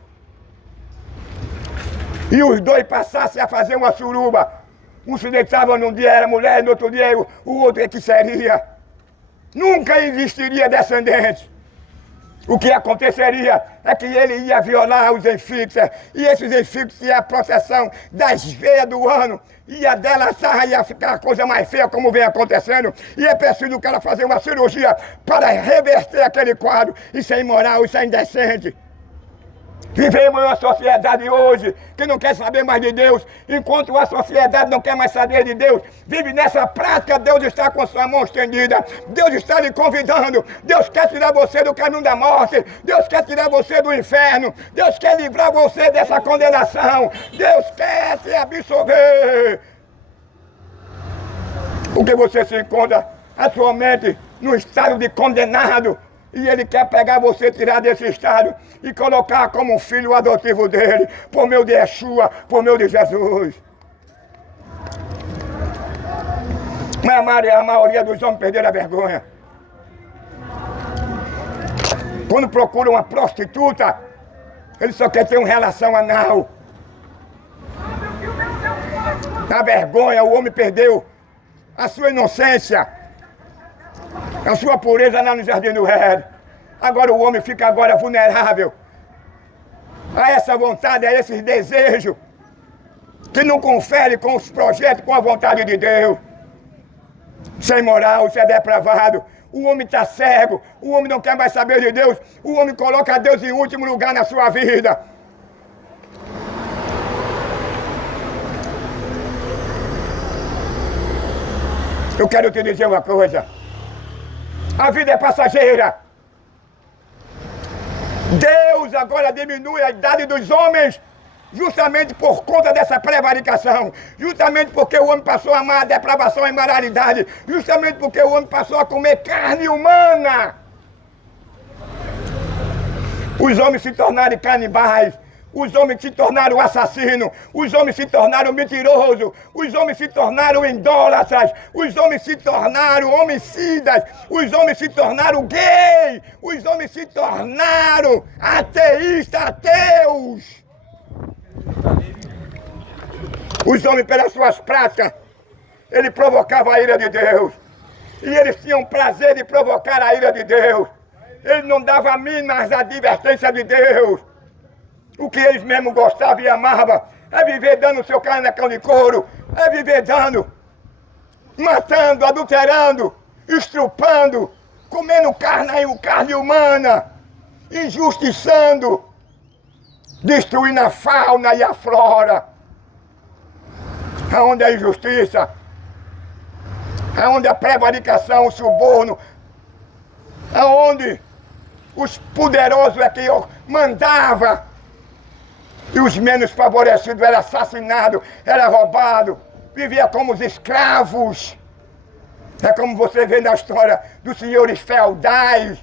e os dois passassem a fazer uma suruba? Um se deitava num dia, era mulher, no outro dia o outro é que seria. Nunca existiria descendente. O que aconteceria é que ele ia violar os enfíxeis, e esses enfíxeis iam a proteção das veias do ano, ia delatar, ia ficar a coisa mais feia como vem acontecendo, e é preciso o cara fazer uma cirurgia para reverter aquele quadro. Isso é imoral, isso é indecente. Vivemos em uma sociedade hoje que não quer saber mais de Deus. Enquanto a sociedade não quer mais saber de Deus, vive nessa prática. Deus está com sua mão estendida, Deus está lhe convidando. Deus quer tirar você do caminho da morte, Deus quer tirar você do inferno, Deus quer livrar você dessa condenação, Deus quer te absolver. Porque você se encontra atualmente no estado de condenado, e ele quer pegar você, tirar desse estado e colocar como um filho adotivo dele, por meio de Yeshua, por meio de Jesus. Mas a maioria dos homens perderam a vergonha. Quando procuram uma prostituta, ele só quer ter uma relação anal. A vergonha, o homem perdeu a sua inocência, a sua pureza lá no Jardim do Éden. Agora o homem fica agora vulnerável a essa vontade, a esses desejos, que não confere com os projetos, com a vontade de Deus. Isso é imoral, isso é depravado. O homem está cego, o homem não quer mais saber de Deus, o homem coloca Deus em último lugar na sua vida. Eu quero te dizer uma coisa. A vida é passageira. Deus agora diminui a idade dos homens justamente por conta dessa prevaricação, justamente porque o homem passou a amar a depravação e a imoralidade, justamente porque o homem passou a comer carne humana. Os homens se tornaram canibais, Os homens se tornaram assassinos, os homens se tornaram mentirosos, os homens se tornaram idólatras, os homens se tornaram homicidas, os homens se tornaram gays, os homens se tornaram ateus. Os homens, pelas suas práticas, ele provocava a ira de Deus. E eles tinham prazer de provocar a ira de Deus. Ele não dava a mínima advertência de Deus. O que eles mesmos gostavam e amavam é viver dando seu canecão de couro, é viver dando, matando, adulterando, estrupando, comendo carne humana, injustiçando, destruindo a fauna e a flora. Aonde a injustiça, aonde a prevaricação, o suborno, aonde os poderosos é que mandava e os menos favorecidos eram assassinados, eram roubados, vivia como os escravos. É como você vê na história dos senhores feudais.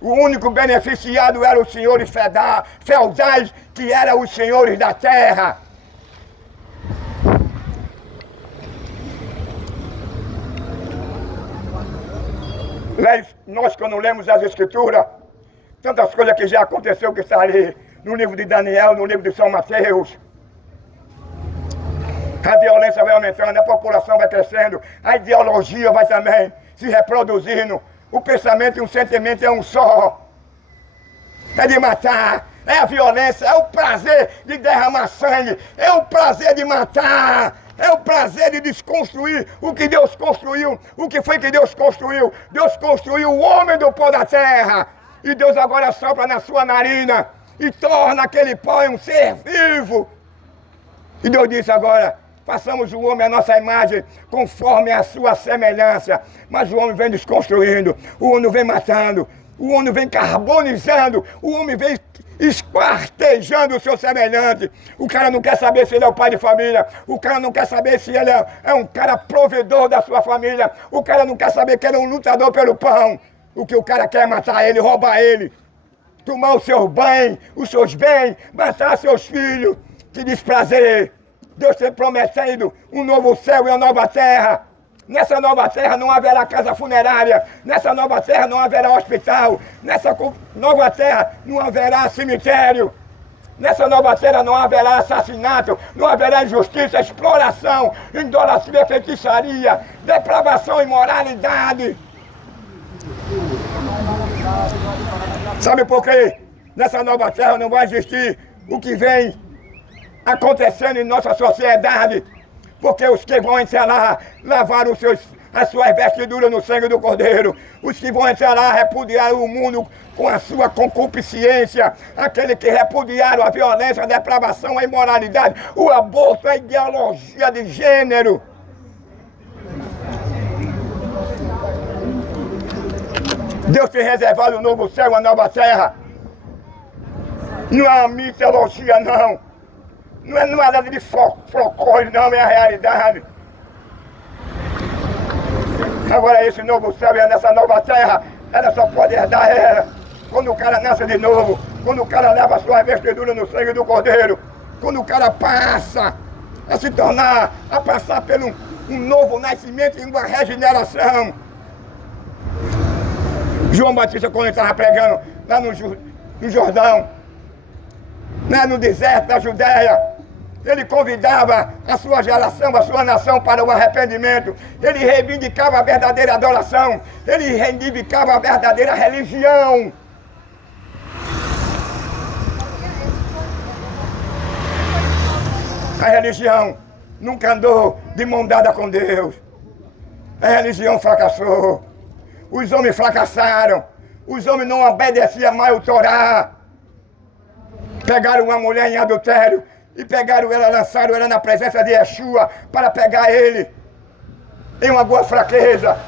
O único beneficiado eram os senhores feudais, que eram os senhores da terra. Nós, quando lemos as Escrituras, tantas coisas que já aconteceu, que está ali no livro de Daniel, no livro de São Mateus. A violência vai aumentando, a população vai crescendo, a ideologia vai também se reproduzindo. O pensamento e o sentimento é um só. É de matar, é a violência, é o prazer de derramar sangue, é o prazer de matar. É o prazer de desconstruir o que Deus construiu. O que foi que Deus construiu? Deus construiu o homem do pó da terra. E Deus agora sopra na sua narina e torna aquele pó em um ser vivo. E Deus disse agora, façamos o homem à nossa imagem, conforme a sua semelhança. Mas o homem vem desconstruindo, o homem vem matando, o homem vem carbonizando, o homem vem esquartejando o seu semelhante. O cara não quer saber se ele é o pai de família, o cara não quer saber se ele é um cara provedor da sua família, o cara não quer saber que ele é um lutador pelo pão. O que o cara quer é matar ele, roubar ele, tomar os seus bens, matar seus filhos. Que desprazer! Deus tem prometido um novo céu e uma nova terra. Nessa nova terra não haverá casa funerária, nessa nova terra não haverá hospital, nessa nova terra não haverá cemitério, nessa nova terra não haverá assassinato, não haverá injustiça, exploração, idolatria, feitiçaria, depravação e imoralidade. Sabe por quê? Nessa nova terra não vai existir o que vem acontecendo em nossa sociedade. Porque os que vão entrar lá lavaram as suas vestiduras no sangue do Cordeiro. Os que vão entrar lá repudiaram o mundo com a sua concupiscência. Aqueles que repudiaram a violência, a depravação, a imoralidade, o aborto, a ideologia de gênero. Deus tem reservado um novo céu, uma nova terra. Não é uma mitologia, não. Não é nada de folclore, não, é a realidade. Agora esse novo céu e nessa nova terra, ela só pode herdar ela quando o cara nasce de novo, quando o cara leva a sua vestidura no sangue do Cordeiro, quando o cara passa a se tornar, a passar por um novo nascimento e uma regeneração. João Batista, quando ele estava pregando lá no Jordão, né, no deserto da Judéia, ele convidava a sua geração, a sua nação para o arrependimento. Ele reivindicava a verdadeira adoração. Ele reivindicava a verdadeira religião. A religião nunca andou de mão dada com Deus. A religião fracassou. Os homens fracassaram. Os homens não obedeciam mais o Torá. Pegaram uma mulher em adultério e pegaram ela, lançaram ela na presença de Yeshua para pegar ele em uma boa fraqueza,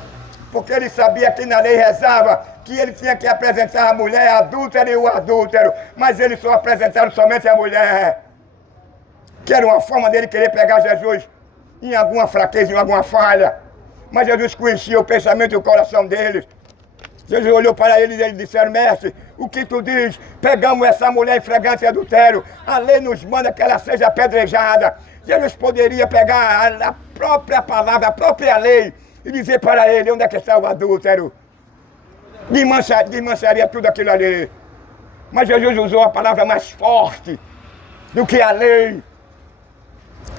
porque ele sabia que na lei rezava que ele tinha que apresentar a mulher adúltera e o adúltero, mas eles só apresentaram somente a mulher, que era uma forma dele querer pegar Jesus em alguma fraqueza, em alguma falha. Mas Jesus conhecia o pensamento e o coração deles. Jesus olhou para ele e eles disseram: mestre, o que tu diz? Pegamos essa mulher em flagrante adultério, a lei nos manda que ela seja apedrejada. Jesus poderia pegar a própria palavra, a própria lei e dizer para ele: onde é que está o adúltero? Desmancharia tudo aquilo ali. Mas Jesus usou a palavra mais forte do que a lei,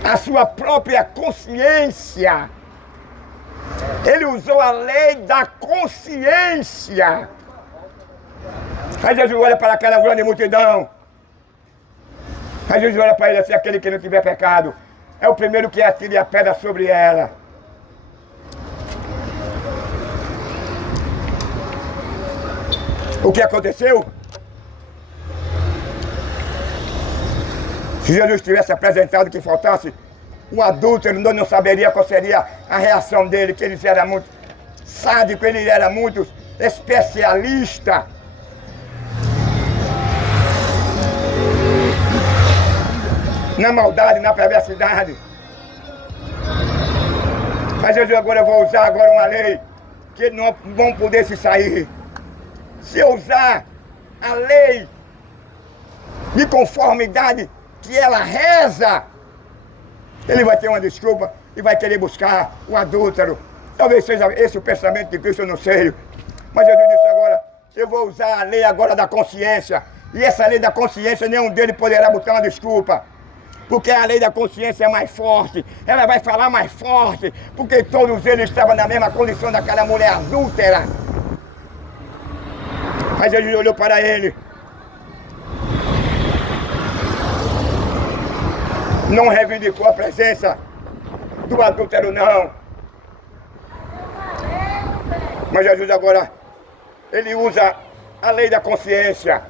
a sua própria consciência. Ele usou a lei da consciência. Aí Jesus olha para aquela grande multidão. Aí Jesus olha para ele assim: aquele que não tiver pecado é o primeiro que atire a pedra sobre ela. O que aconteceu? Se Jesus tivesse apresentado que faltasse um adúltero, nós não saberia qual seria a reação dele, que ele era muito sádico, ele era muito especialista. Na maldade, na perversidade. Mas Jesus agora eu vou usar agora uma lei que eles não vão poder se sair. Se eu usar a lei de conformidade que ela reza, ele vai ter uma desculpa e vai querer buscar o adúltero. Talvez seja esse o pensamento de Cristo, eu não sei. Mas Jesus disse agora: eu vou usar a lei agora da consciência. E essa lei da consciência, nenhum deles poderá buscar uma desculpa. Porque a lei da consciência é mais forte. Ela vai falar mais forte. Porque todos eles estavam na mesma condição daquela mulher adúltera. Mas Jesus olhou para ele. Não reivindicou a presença do adúltero, não. Mas Jesus agora, ele usa a lei da consciência.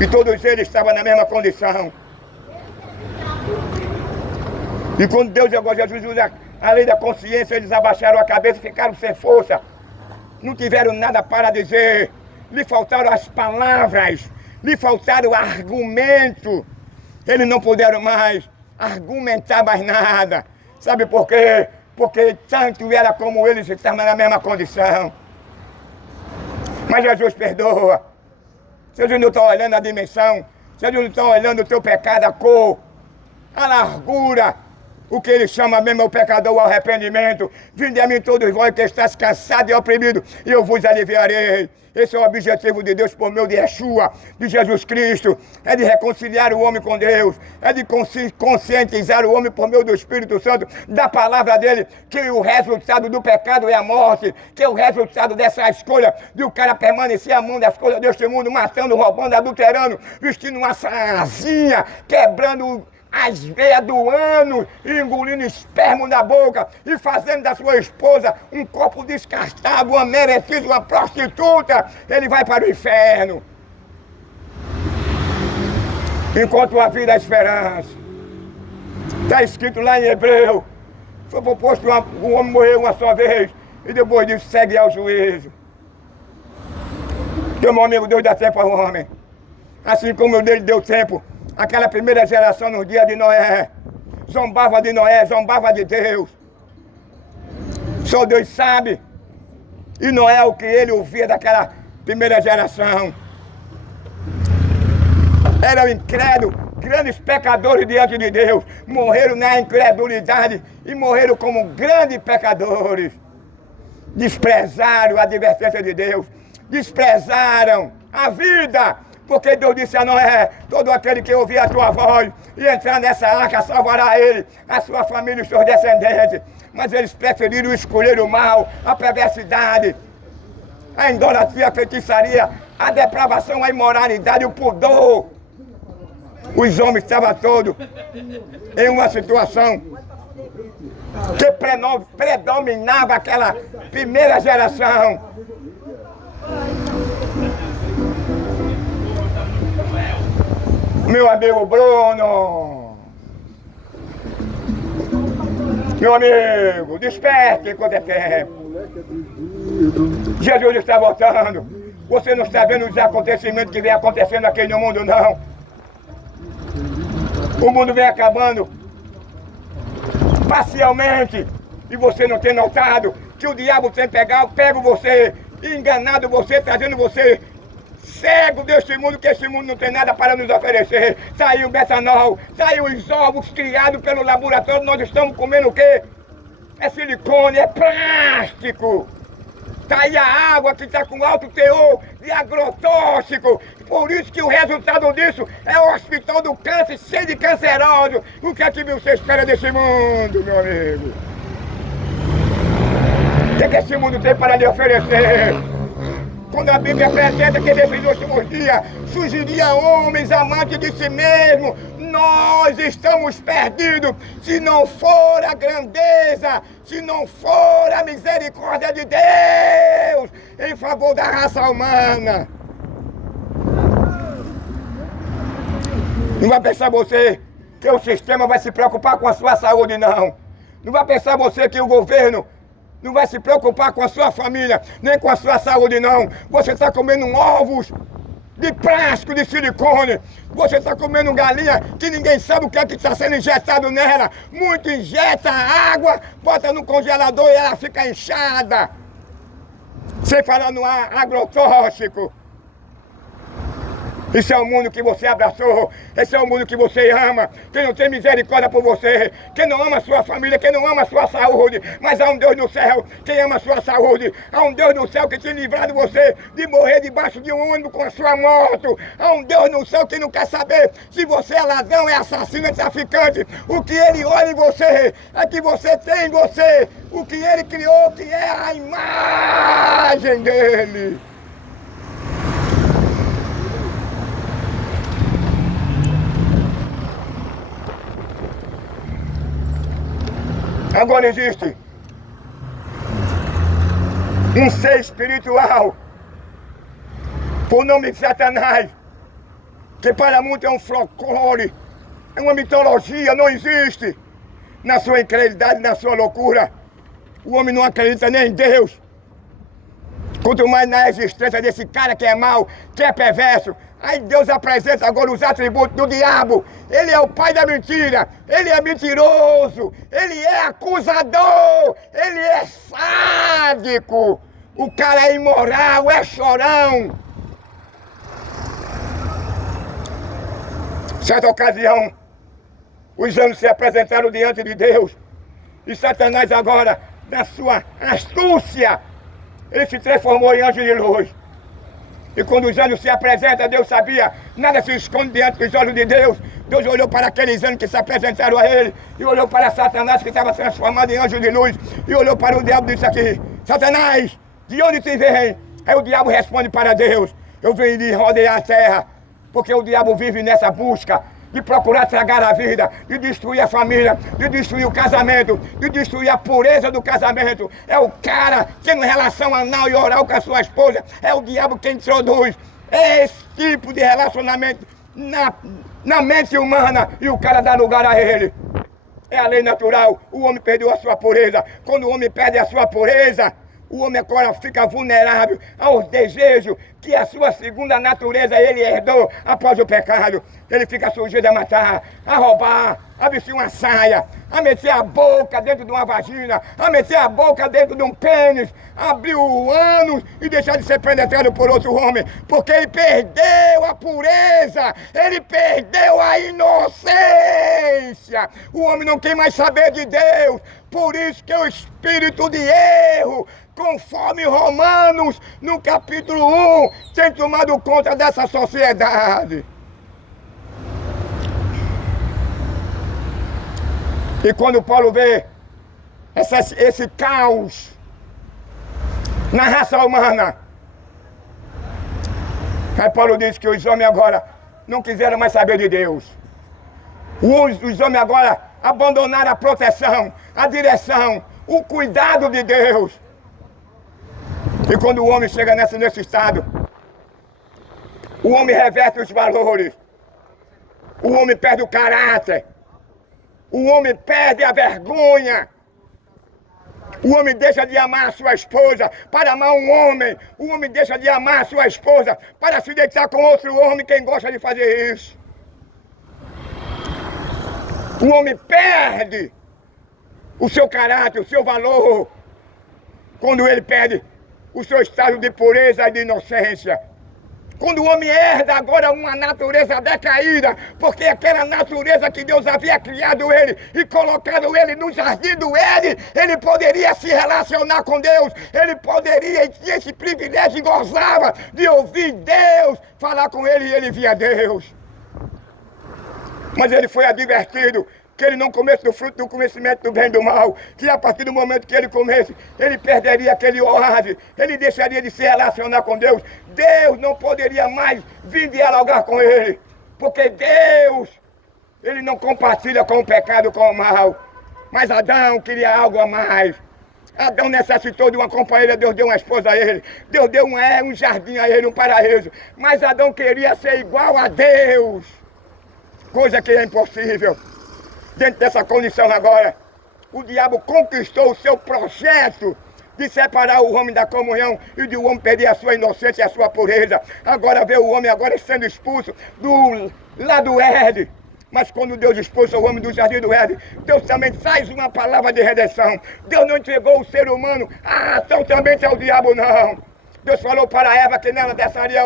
E todos eles estavam na mesma condição. E quando Deus agora, Jesus usa a lei da consciência, eles abaixaram a cabeça e ficaram sem força. Não tiveram nada para dizer. Lhe faltaram as palavras. Lhe faltaram o argumento. Eles não puderam mais argumentar mais nada. Sabe por quê? Porque tanto ela como eles estavam na mesma condição. Mas Jesus perdoa. Jesus não está olhando a dimensão. Jesus não está olhando o teu pecado, a cor, a largura. O que ele chama mesmo é o pecador ao arrependimento. Vinde a mim todos vós que estáis cansados e oprimidos, e eu vos aliviarei. Esse é o objetivo de Deus por meio de Yeshua, de Jesus Cristo. É de reconciliar o homem com Deus. É de conscientizar o homem por meio do Espírito Santo, da palavra dele, que o resultado do pecado é a morte. Que o resultado dessa escolha de o cara permanecer amando as coisas deste mundo, matando, roubando, adulterando, vestindo uma sarazinha, quebrando as veias do ano, engolindo espermo na boca e fazendo da sua esposa um corpo descastado, uma merecida, uma prostituta, ele vai para o inferno. Enquanto a vida é a esperança. Está escrito lá em Hebreu, foi proposto o homem morrer uma só vez e depois disso segue ao juízo. Então, meu amigo, Deus dá tempo ao homem. Assim como ele deu tempo aquela primeira geração no dia de Noé, zombava de Noé, zombava de Deus. Só Deus sabe. E Noé o que ele ouvia daquela primeira geração. Eram incrédulos, grandes pecadores diante de Deus. Morreram na incredulidade e morreram como grandes pecadores. Desprezaram a advertência de Deus. Desprezaram a vida. Porque Deus disse a Noé: todo aquele que ouvir a tua voz e entrar nessa arca salvará ele, a sua família e os seus descendentes. Mas eles preferiram escolher o mal, a perversidade, a idolatria, a feitiçaria, a depravação, a imoralidade, o pudor. Os homens estavam todos em uma situação que predominava aquela primeira geração. Meu amigo Bruno, meu amigo, desperte enquanto é tempo. Jesus está voltando. Você não está vendo os acontecimentos que vem acontecendo aqui no mundo, não. O mundo vem acabando parcialmente e você não tem notado que o diabo tem pego você enganado você, trazendo você cego deste mundo, que esse mundo não tem nada para nos oferecer. Saiu o metanol, saiu os ovos criados pelo laboratório, nós estamos comendo o quê? É silicone, é plástico. Tá aí a água que está com alto teor de agrotóxico. Por isso que o resultado disso é o hospital do câncer cheio de cancerosos. O que é que você espera desse mundo, meu amigo? O que é que esse mundo tem para lhe oferecer? Quando a Bíblia apresenta que nesses últimos dias surgiria homens amantes de si mesmo, nós estamos perdidos se não for a grandeza, se não for a misericórdia de Deus em favor da raça humana. Não vai pensar você que o sistema vai se preocupar com a sua saúde, não. Não vai pensar você que o governo não vai se preocupar com a sua família, nem com a sua saúde, não. Você está comendo ovos de plástico, de silicone. Você está comendo galinha que ninguém sabe o que é que está sendo injetado nela. Muito injeta água, bota no congelador e ela fica inchada. Sem falar no agrotóxico. Esse é o mundo que você abraçou, esse é o mundo que você ama. Quem não tem misericórdia por você, quem não ama a sua família, quem não ama a sua saúde. Mas há um Deus no céu, quem ama a sua saúde. Há um Deus no céu que tem livrado você de morrer debaixo de um ônibus com a sua moto. Há um Deus no céu que não quer saber se você é ladrão, é assassino, é traficante. O que Ele olha em você é que você tem em você o que Ele criou, que é a imagem dEle. Agora existe um ser espiritual, por nome de Satanás, que para muitos é um folclore, é uma mitologia, não existe. Na sua incredulidade, na sua loucura, o homem não acredita nem em Deus. Quanto mais na existência desse cara que é mau, que é perverso. Aí Deus apresenta agora os atributos do diabo. Ele é o pai da mentira, ele é mentiroso, ele é acusador, ele é sádico. O cara é imoral, é chorão. Certa ocasião, os anjos se apresentaram diante de Deus. E Satanás agora, na sua astúcia, ele se transformou em anjo de luz. E quando os anjos se apresentam, Deus sabia, nada se esconde diante dos olhos de Deus. Deus olhou para aqueles anjos que se apresentaram a ele, e olhou para Satanás que estava transformado em anjo de luz, e olhou para o diabo e disse aqui: Satanás, de onde te vem? Aí o diabo responde para Deus: eu vim de rodear a terra, porque o diabo vive nessa busca de procurar tragar a vida, de destruir a família, de destruir o casamento, de destruir a pureza do casamento. É o cara tendo relação anal e oral com a sua esposa, é o diabo quem introduz esse tipo de relacionamento na mente humana, e o cara dá lugar a ele. É a lei natural, o homem perdeu a sua pureza. Quando o homem perde a sua pureza, o homem agora fica vulnerável aos desejos que a sua segunda natureza ele herdou após o pecado. Ele fica sujeito a matar, a roubar, a vestir uma saia, a meter a boca dentro de uma vagina, a meter a boca dentro de um pênis, abrir o ânus e deixar de ser penetrado por outro homem, porque ele perdeu a pureza, ele perdeu a inocência. O homem não quer mais saber de Deus, por isso que o espírito de erro, conforme Romanos, no capítulo 1, tem tomado conta dessa sociedade. E quando Paulo vê esse caos na raça humana, aí Paulo diz que os homens agora não quiseram mais saber de Deus. Os homens agora abandonaram a proteção, a direção, o cuidado de Deus. E quando o homem chega nesse estado, o homem reverte os valores, o homem perde o caráter, o homem perde a vergonha, o homem deixa de amar a sua esposa para amar um homem, o homem deixa de amar a sua esposa para se deitar com outro homem. Quem gosta de fazer isso? O homem perde o seu caráter, o seu valor, quando ele perde o seu estado de pureza e de inocência. Quando o homem herda agora uma natureza decaída, porque aquela natureza que Deus havia criado ele e colocado ele no jardim do Éden, ele poderia se relacionar com Deus, ele poderia, e tinha esse privilégio e gozava de ouvir Deus falar com ele e ele via Deus. Mas ele foi advertido que ele não comesse do fruto do conhecimento do bem e do mal, que a partir do momento que ele comesse, ele perderia aquele oásis, ele deixaria de se relacionar com Deus. Deus não poderia mais vir dialogar com ele, porque Deus, ele não compartilha com o pecado, com o mal. Mas Adão queria algo a mais. Adão necessitou de uma companheira, Deus deu uma esposa a ele, Deus deu um jardim a ele, um paraíso. Mas Adão queria ser igual a Deus, coisa que é impossível. Dentro dessa condição agora, o diabo conquistou o seu projeto de separar o homem da comunhão e de o homem perder a sua inocência e a sua pureza. Agora vê o homem agora sendo expulso lá do Éden. Mas quando Deus expulsa o homem do jardim do Éden, Deus também traz uma palavra de redenção. Deus não entregou o ser humano a ação também ao diabo, não. Deus falou para Eva que nela desceria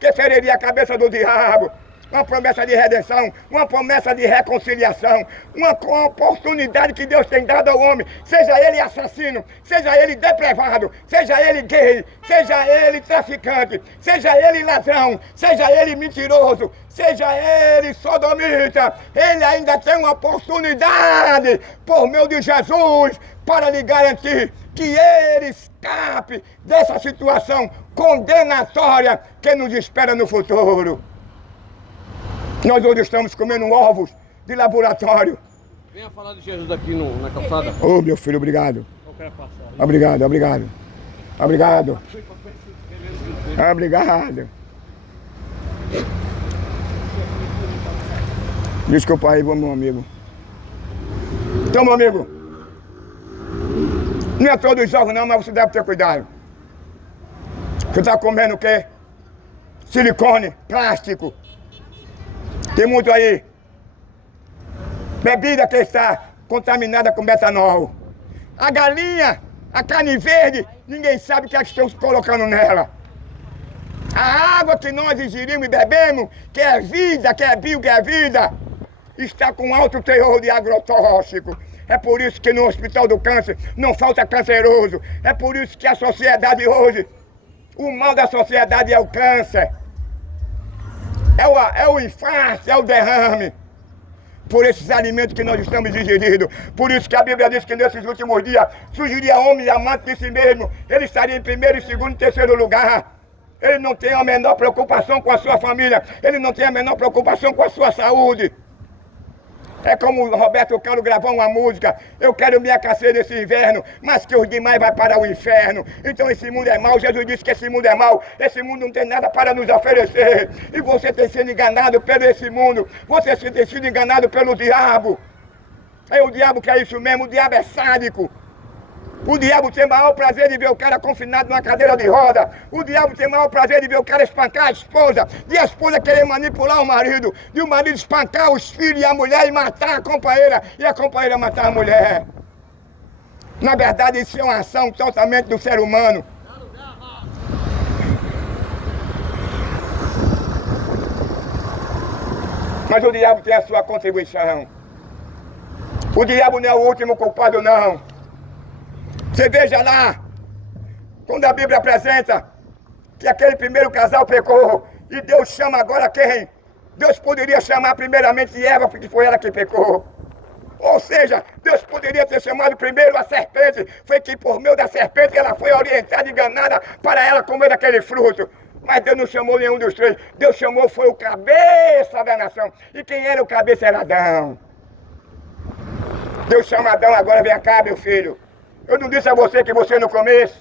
que feriria a cabeça do diabo. Uma promessa de redenção, uma promessa de reconciliação, uma oportunidade que Deus tem dado ao homem, seja ele assassino, seja ele depravado, seja ele gay, seja ele traficante, seja ele ladrão, seja ele mentiroso, seja ele sodomita, ele ainda tem uma oportunidade, por meio de Jesus, para lhe garantir que ele escape dessa situação condenatória que nos espera no futuro. Nós hoje estamos comendo ovos de laboratório. Venha falar de Jesus aqui na calçada. Ô, meu filho, obrigado. Obrigado. Obrigado. Desculpa aí, meu amigo. Então, meu amigo, não é todos os ovos não, mas você deve ter cuidado. Você está comendo o quê? Silicone, plástico. Tem muito aí. Bebida que está contaminada com metanol. A galinha, a carne verde, ninguém sabe o que estão colocando nela. A água que nós ingerimos e bebemos, que é vida, que é bio, que é vida, está com alto teor de agrotóxico. É por isso que no Hospital do Câncer não falta canceroso. É por isso que a sociedade hoje, o mal da sociedade é o câncer. É o infarto, é o derrame, por esses alimentos que nós estamos ingerindo. Por isso que a Bíblia diz que nesses últimos dias surgiria homem amante de si mesmo. Ele estaria em primeiro, segundo e terceiro lugar. Ele não tem a menor preocupação com a sua família. Ele não tem a menor preocupação com a sua saúde. É como o Roberto Carlos gravou uma música: eu quero me aquecer nesse inverno, mas que os demais vai para o inferno. Então esse mundo é mau, Jesus disse que esse mundo é mau, esse mundo não tem nada para nos oferecer. E você tem sido enganado pelo esse mundo, você tem sido enganado pelo diabo. É o diabo que é isso mesmo, o diabo é sádico. O diabo tem maior prazer de ver o cara confinado numa cadeira de roda. O diabo tem maior prazer de ver o cara espancar a esposa, de a esposa querer manipular o marido, de o marido espancar os filhos e a mulher e matar a companheira, e a companheira matar a mulher. Na verdade, isso é uma ação totalmente do ser humano. Mas o diabo tem a sua contribuição. O diabo não é o último culpado, não. Você veja lá, quando a Bíblia apresenta que aquele primeiro casal pecou, e Deus chama agora quem? Deus poderia chamar primeiramente Eva, porque foi ela que pecou. Ou seja, Deus poderia ter chamado primeiro a serpente, foi que por meio da serpente ela foi orientada, enganada, para ela comer aquele fruto. Mas Deus não chamou nenhum dos três, Deus chamou foi o cabeça da nação. E quem era o cabeça era Adão. Deus chama Adão, agora vem cá, meu filho. Eu não disse a você que você não comesse.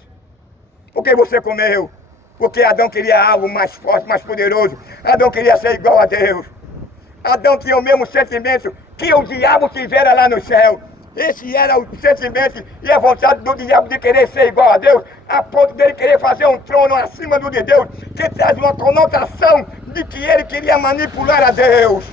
Por que você comeu? Porque Adão queria algo mais forte, mais poderoso. Adão queria ser igual a Deus. Adão tinha o mesmo sentimento que o diabo tivera lá no céu. Esse era o sentimento e a vontade do diabo de querer ser igual a Deus, a ponto dele querer fazer um trono acima do de Deus, que traz uma conotação de que ele queria manipular a Deus.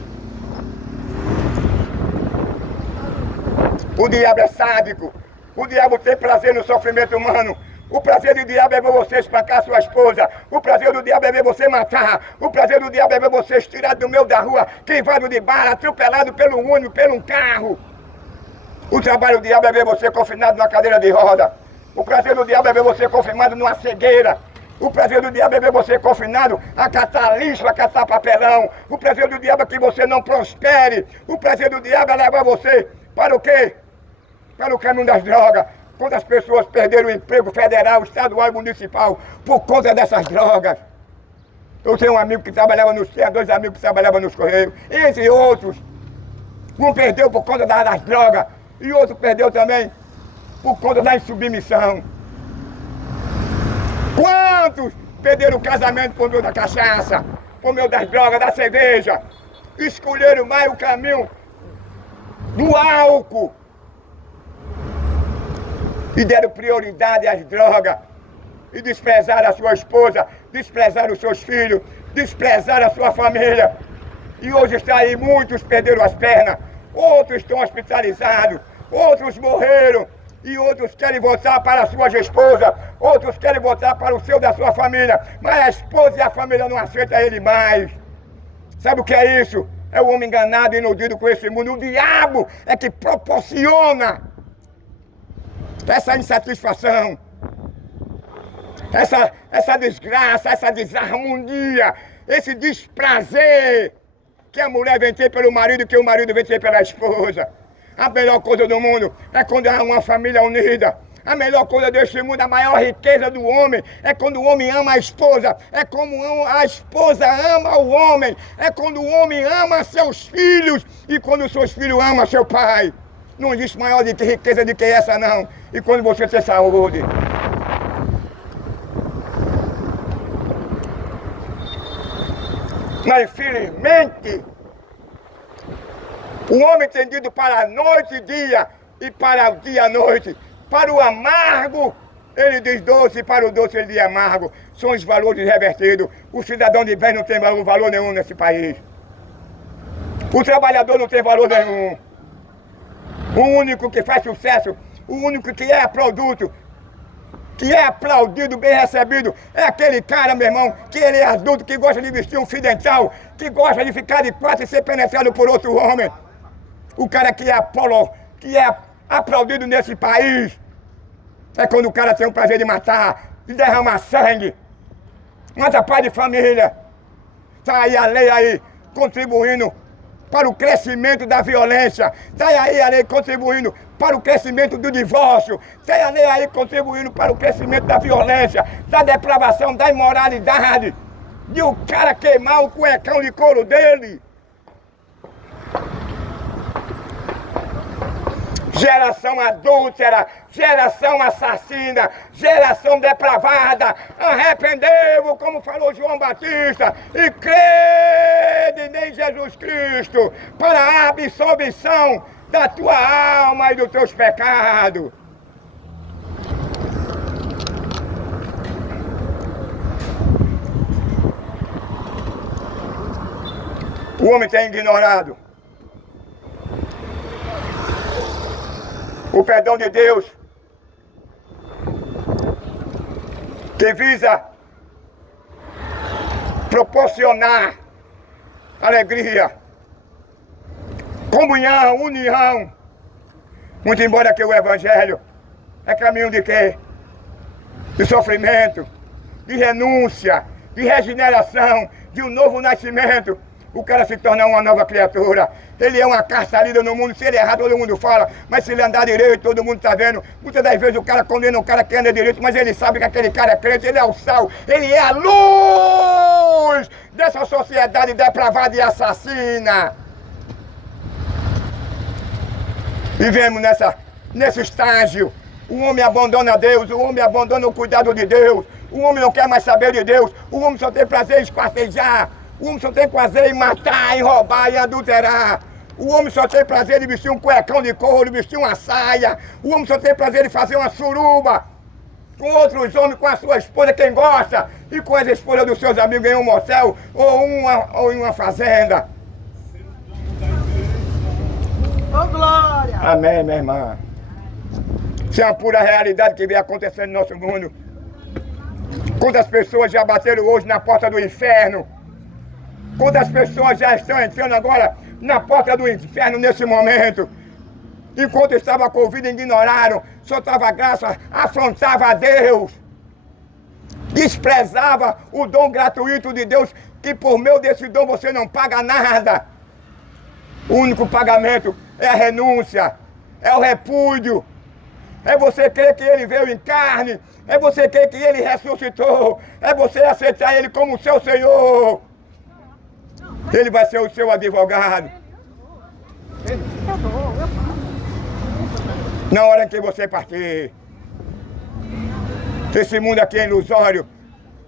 O diabo é sádico. O diabo tem prazer no sofrimento humano. O prazer do diabo é ver você espancar sua esposa. O prazer do diabo é ver você matar. O prazer do diabo é ver você estirado no meio da rua, queimado de bala, atropelado pelo ônibus, pelo carro. O trabalho do diabo é ver você confinado numa cadeira de roda. O prazer do diabo é ver você confinado numa cegueira. O prazer do diabo é ver você confinado a catar lixo, a catar papelão. O prazer do diabo é que você não prospere. O prazer do diabo é levar você para o quê? Para o caminho das drogas. Quantas pessoas perderam o emprego federal, estadual e municipal por conta dessas drogas? Eu tenho um amigo que trabalhava nos Correios, dois amigos que trabalhavam nos Correios, entre outros. Um perdeu por conta das drogas e outro perdeu também por conta da insubmissão. Quantos perderam o casamento por meio da cachaça, por meio das drogas, da cerveja? Escolheram mais o caminho do álcool e deram prioridade às drogas e desprezaram a sua esposa, desprezaram os seus filhos, desprezaram a sua família. E hoje está aí, muitos perderam as pernas, outros estão hospitalizados, outros morreram. E outros querem voltar para a sua esposa, outros querem voltar para o seu da sua família, mas a esposa e a família não aceitam ele mais. Sabe o que é isso? É o homem enganado e iludido com esse mundo. O diabo é que proporciona essa insatisfação, essa desgraça, essa desarmonia, esse desprazer que a mulher vem ter pelo marido, que o marido vem ter pela esposa. A melhor coisa do mundo é quando há uma família unida. A melhor coisa deste mundo, a maior riqueza do homem é quando o homem ama a esposa. É como a esposa ama o homem. É quando o homem ama seus filhos e quando os seus filhos amam seu pai. Não existe maior riqueza do que essa, não. E quando você tem saúde. Mas infelizmente, o homem tem ido para a noite e dia e para o dia e noite. Para o amargo, ele diz doce, e para o doce ele diz amargo. São os valores revertidos. O cidadão de bem não tem valor nenhum nesse país. O trabalhador não tem valor nenhum. O único que faz sucesso, o único que é produto, que é aplaudido, bem recebido, é aquele cara, meu irmão, que ele é adulto, que gosta de vestir um fio dental, que gosta de ficar de quatro e ser penetrado por outro homem. O cara que é aplaudido nesse país é quando o cara tem o prazer de matar, de derramar sangue. Mata pai de família. Tá aí a lei aí contribuindo para o crescimento da violência. Tá aí a lei contribuindo para o crescimento do divórcio. Tá aí a lei aí contribuindo para o crescimento da violência, da depravação, da imoralidade. De o cara queimar o cuecão de couro dele. Geração adúltera, geração assassina, geração depravada, arrependeu-vos, como falou João Batista, e crede em Jesus Cristo para a absolvição da tua alma e dos teus pecados. O homem tem ignorado o perdão de Deus, que visa proporcionar alegria, comunhão, união. Muito embora que o Evangelho é caminho de quê? De sofrimento, de renúncia, de regeneração, de um novo nascimento. O cara se torna uma nova criatura. Ele é uma carta lida no mundo. Se ele errar, todo mundo fala. Mas se ele andar direito, todo mundo está vendo. Muitas das vezes o cara condena o cara que anda direito, mas ele sabe que aquele cara é crente. Ele é o sal. Ele é a luz dessa sociedade depravada e assassina. Vivemos nesse estágio. O homem abandona Deus. O homem abandona o cuidado de Deus. O homem não quer mais saber de Deus. O homem só tem prazer em esquartejar. O homem só tem prazer em matar, em roubar, em adulterar. O homem só tem prazer em vestir um cuecão de couro, vestir uma saia. O homem só tem prazer em fazer uma suruba com outros homens, com a sua esposa, quem gosta, e com as esposas dos seus amigos em um motel ou em uma fazenda. Ô, glória! Amém, minha irmã. Isso é uma pura realidade que vem acontecendo no nosso mundo. Quantas pessoas já bateram hoje na porta do inferno? Quantas pessoas já estão entrando agora na porta do inferno nesse momento? Enquanto estava a Covid, ignoraram, soltava graça, afrontava a Deus. Desprezava o dom gratuito de Deus, que por meio desse dom você não paga nada. O único pagamento é a renúncia, é o repúdio. É você crer que Ele veio em carne, é você crer que Ele ressuscitou, é você aceitar Ele como seu Senhor. Ele vai ser o seu advogado. Na hora em que você partir. Esse mundo aqui é ilusório,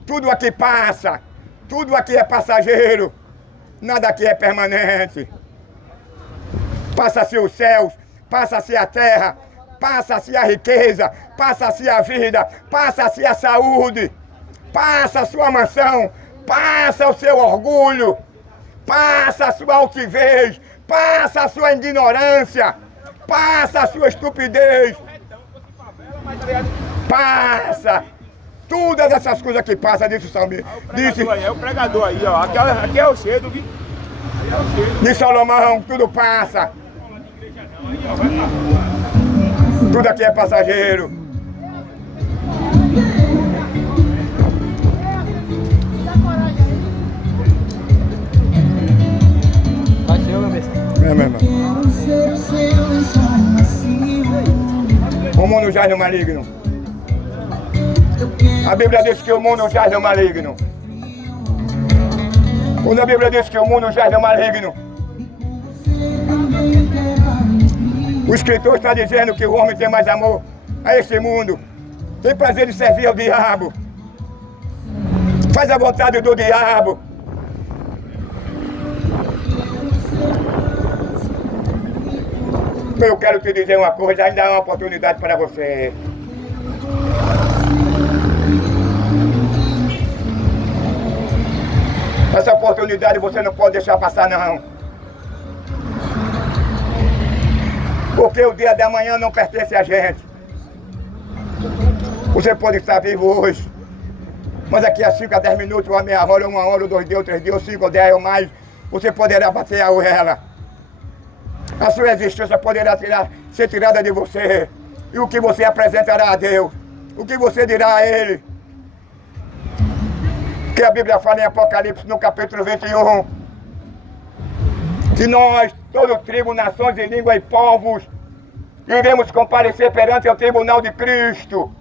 tudo aqui passa, tudo aqui é passageiro, nada aqui é permanente. Passa-se os céus, passa-se a terra, passa-se a riqueza, passa-se a vida, passa-se a saúde, passa a sua mansão, passa o seu orgulho, passa a sua altivez, passa a sua ignorância, passa a sua estupidez, passa. Todas essas coisas que passam, disse o salmista. É o pregador aí, ó. Aqui é o cheiro, viu? De Salomão, tudo passa. Tudo aqui é passageiro. Bateu, meu mestre. É, meu irmão. O mundo jaz no maligno. A Bíblia diz que o mundo jaz no maligno. Quando a Bíblia diz que o mundo jaz no maligno, o escritor está dizendo que o homem tem mais amor a este mundo, tem prazer de servir ao diabo, faz a vontade do diabo. Eu quero te dizer uma coisa, ainda há uma oportunidade para você. Essa oportunidade você não pode deixar passar, não. Porque o dia da manhã não pertence a gente. Você pode estar vivo hoje, mas daqui a 5 a 10 minutos, ou a meia hora, 1 hora, ou 2 dias, ou 3 dias, ou 5 ou 10 ou mais, você poderá bater a ela. A sua existência poderá ser tirada de você. E o que você apresentará a Deus? O que você dirá a Ele? Que a Bíblia fala em Apocalipse, no capítulo 21, que nós, todo tribo, nações e língua e povos, iremos comparecer perante o tribunal de Cristo.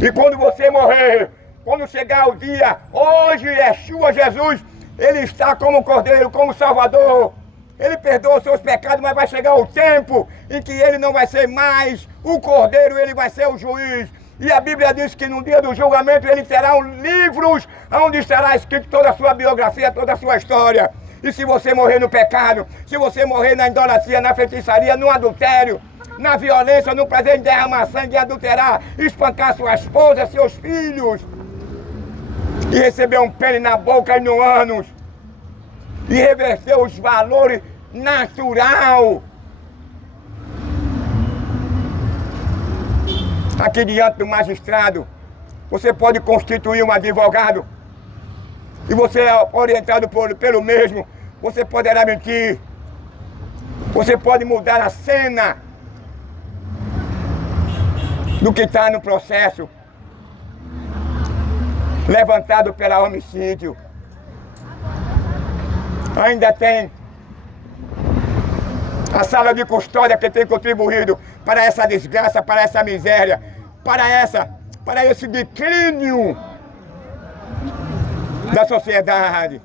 E quando você morrer, quando chegar o dia, hoje Yeshua Jesus, Ele está como Cordeiro, como Salvador. Ele perdoa os seus pecados, mas vai chegar o tempo em que Ele não vai ser mais o Cordeiro, Ele vai ser o juiz. E a Bíblia diz que no dia do julgamento Ele terá livros onde estará escrito toda a sua biografia, toda a sua história. E se você morrer no pecado, se você morrer na idolatria, na feitiçaria, no adultério, na violência, no prazer em derramar sangue, adulterar, espancar sua esposa, seus filhos, e receber um pene na boca e no ânus, e reverter os valores natural. Aqui diante do magistrado, você pode constituir um advogado, e você é orientado pelo mesmo, você poderá mentir, você pode mudar a cena do que está no processo, levantado pela homicídio. Ainda tem a sala de custódia que tem contribuído para essa desgraça, para essa miséria, para esse declínio da sociedade.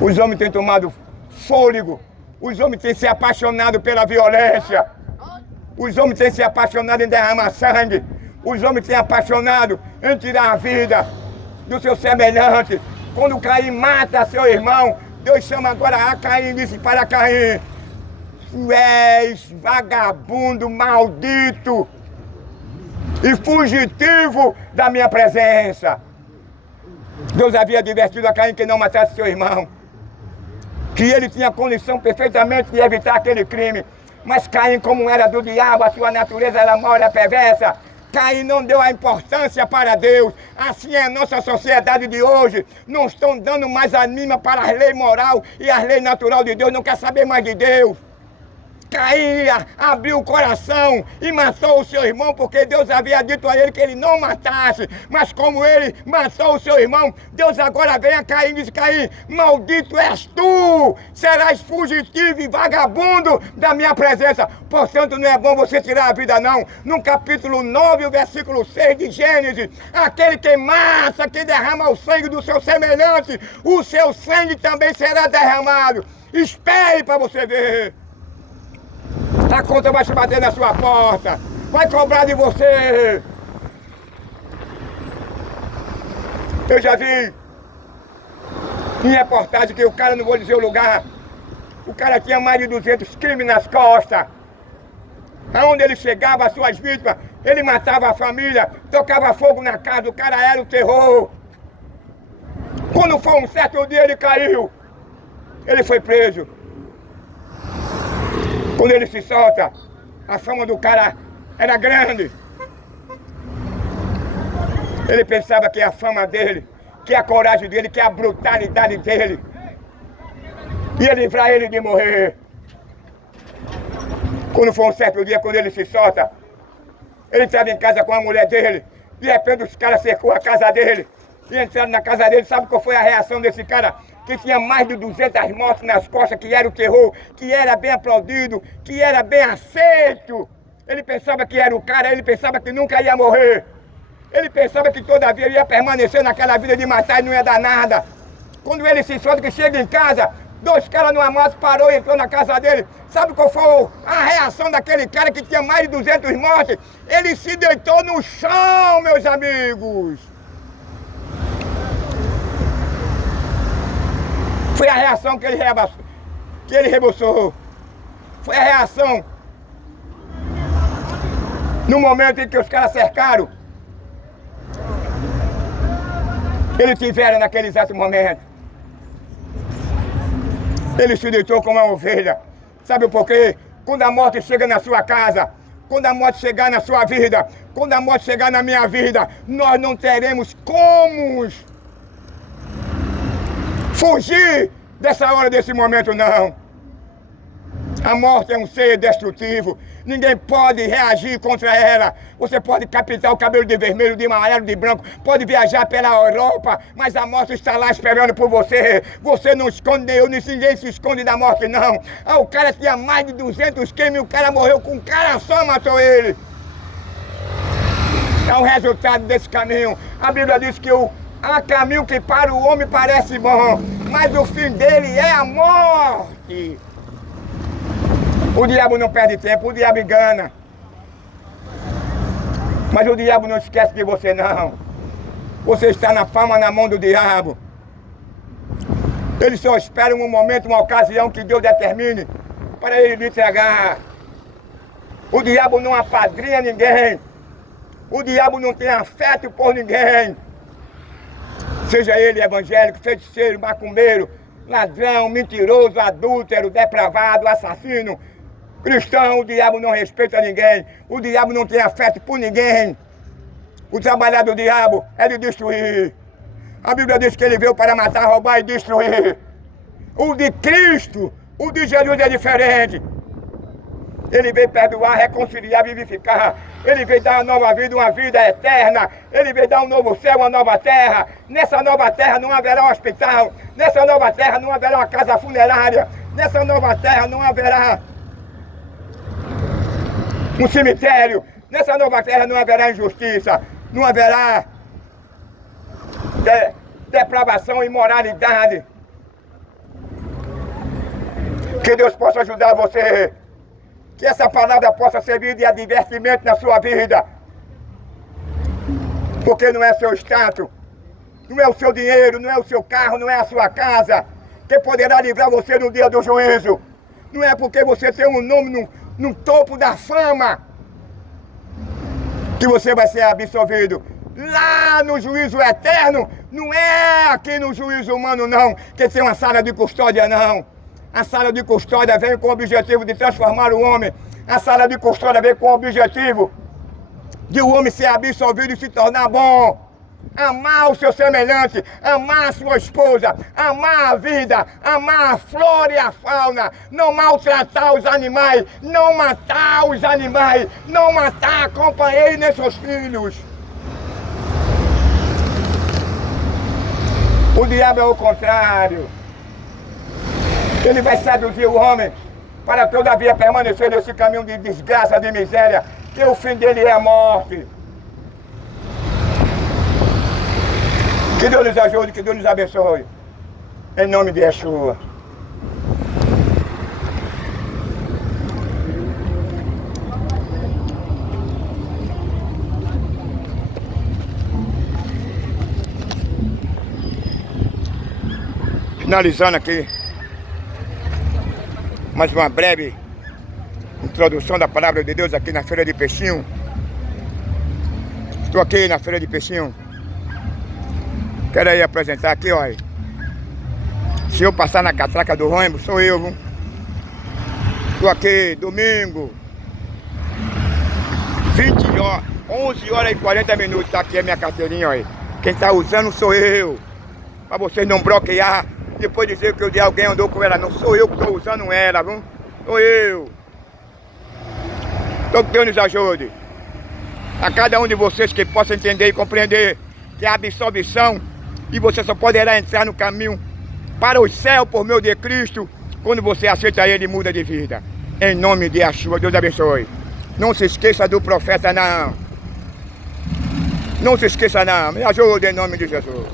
Os homens têm tomado fôlego, os homens têm se apaixonado pela violência, os homens têm se apaixonado em derramar sangue, os homens têm apaixonado em tirar a vida do seu semelhante. Quando Caim mata seu irmão, Deus chama agora a Caim e disse para Caim: tu és vagabundo maldito e fugitivo da minha presença. Deus havia advertido a Caim que não matasse seu irmão, que ele tinha condição perfeitamente de evitar aquele crime. Mas Caim, como era do diabo, a sua natureza era mau, era perversa, Caim não deu a importância para Deus. Assim é a nossa sociedade de hoje. Não estão dando mais a mínima para as leis moral e as leis natural de Deus. Não quer saber mais de Deus. Caim abriu o coração e matou o seu irmão, porque Deus havia dito a ele que ele não matasse. Mas como ele matou o seu irmão, Deus agora vem a Caim e diz: Caim, maldito és tu, serás fugitivo e vagabundo da minha presença. Portanto, não é bom você tirar a vida não. No capítulo 9, o versículo 6 de Gênesis: aquele que mata, que derrama o sangue do seu semelhante, o seu sangue também será derramado. Espere para você ver. A conta vai se bater na sua porta, vai cobrar de você. Eu já vi em reportagem que o cara, não vou dizer o lugar, o cara tinha mais de 200 crimes nas costas. Aonde ele chegava, as suas vítimas, ele matava a família, tocava fogo na casa, o cara era o terror. Quando foi um certo dia, ele caiu, ele foi preso. Quando ele se solta, a fama do cara era grande. Ele pensava que a fama dele, que a coragem dele, que a brutalidade dele ia livrar ele de morrer. Quando foi um certo dia, quando ele se solta, ele estava em casa com a mulher dele. De repente os caras cercou a casa dele e entraram na casa dele. Sabe qual foi a reação desse cara? Que tinha mais de 200 mortes nas costas, que era o terror, que era bem aplaudido, que era bem aceito. Ele pensava que era o cara, ele pensava que nunca ia morrer. Ele pensava que todavia ia permanecer naquela vida de matar e não ia dar nada. Quando ele se solta, que chega em casa, 2 caras numa moto parou e entrou na casa dele. Sabe qual foi a reação daquele cara que tinha mais de 200 mortes? Ele se deitou no chão, meus amigos. Foi a reação que ele reboçou. Foi a reação no momento em que os caras cercaram. Eles tiveram naquele exato momento. Ele se deitou como uma ovelha. Sabe por quê? Quando a morte chega na sua casa, quando a morte chegar na sua vida, quando a morte chegar na minha vida, nós não teremos como fugir dessa hora, desse momento, não. A morte é um ser destrutivo. Ninguém pode reagir contra ela. Você pode captar o cabelo de vermelho, de amarelo, de branco, pode viajar pela Europa, mas a morte está lá esperando por você. Você não esconde, ninguém se esconde da morte, não. O cara tinha mais de 200 crimes, o cara morreu com um cara só, matou ele. É o resultado desse caminho. A Bíblia diz que há caminho que para o homem parece bom, mas o fim dele é a morte. O diabo não perde tempo, o diabo engana. Mas o diabo não esquece de você, não. Você está na palma, na mão do diabo. Ele só espera um momento, uma ocasião que Deus determine para ele lhe entregar. O diabo não apadrinha ninguém. O diabo não tem afeto por ninguém. Seja ele evangélico, feiticeiro, macumbeiro, ladrão, mentiroso, adúltero, depravado, assassino, cristão, o diabo não respeita ninguém. O diabo não tem afeto por ninguém. O trabalhar do diabo é de destruir. A Bíblia diz que ele veio para matar, roubar e destruir. O de Cristo, o de Jesus é diferente. Ele veio perdoar, reconciliar, vivificar. Ele veio dar uma nova vida, uma vida eterna. Ele veio dar um novo céu, uma nova terra. Nessa nova terra não haverá um hospital. Nessa nova terra não haverá uma casa funerária. Nessa nova terra não haverá um cemitério. Nessa nova terra não haverá injustiça. Não haverá depravação e imoralidade. Que Deus possa ajudar você. Que essa palavra possa servir de advertimento na sua vida. Porque não é seu status, não é o seu dinheiro, não é o seu carro, não é a sua casa que poderá livrar você no dia do juízo. Não é porque você tem um nome no topo da fama que você vai ser absolvido. Lá no juízo eterno, não é aqui no juízo humano não, que tem uma sala de custódia não. A sala de custódia vem com o objetivo de transformar o homem. A sala de custódia vem com o objetivo de o homem ser absolvido e se tornar bom. Amar o seu semelhante, amar a sua esposa, amar a vida, amar a flora e a fauna, não maltratar os animais, não matar os animais, não matar a companheira nem seus filhos. O diabo é o contrário. Ele vai seduzir o homem para todavia permanecer nesse caminho de desgraça, de miséria, que o fim dele é a morte. Que Deus nos ajude, que Deus nos abençoe. Em nome de Yeshua. Finalizando aqui, mais uma breve introdução da palavra de Deus aqui na Feira de Peixinho. Estou aqui na Feira de Peixinho. Quero aí apresentar aqui, olha. Se eu passar na catraca do ônibus, sou eu, viu? Estou aqui domingo, 11 horas e 40 minutos, tá aqui a minha carteirinha, olha. Quem tá usando sou eu. Pra vocês não bloquear, depois dizer que o de alguém andou com ela. Não sou eu que estou usando ela, viu? Sou eu. Então que Deus nos ajude. A cada um de vocês que possa entender e compreender que a absolvição, e você só poderá entrar no caminho para o céu por meio de Cristo, quando você aceita Ele e muda de vida. Em nome de Yeshua, Deus abençoe. Não se esqueça do profeta, não. Não se esqueça, não. Me ajude em nome de Jesus.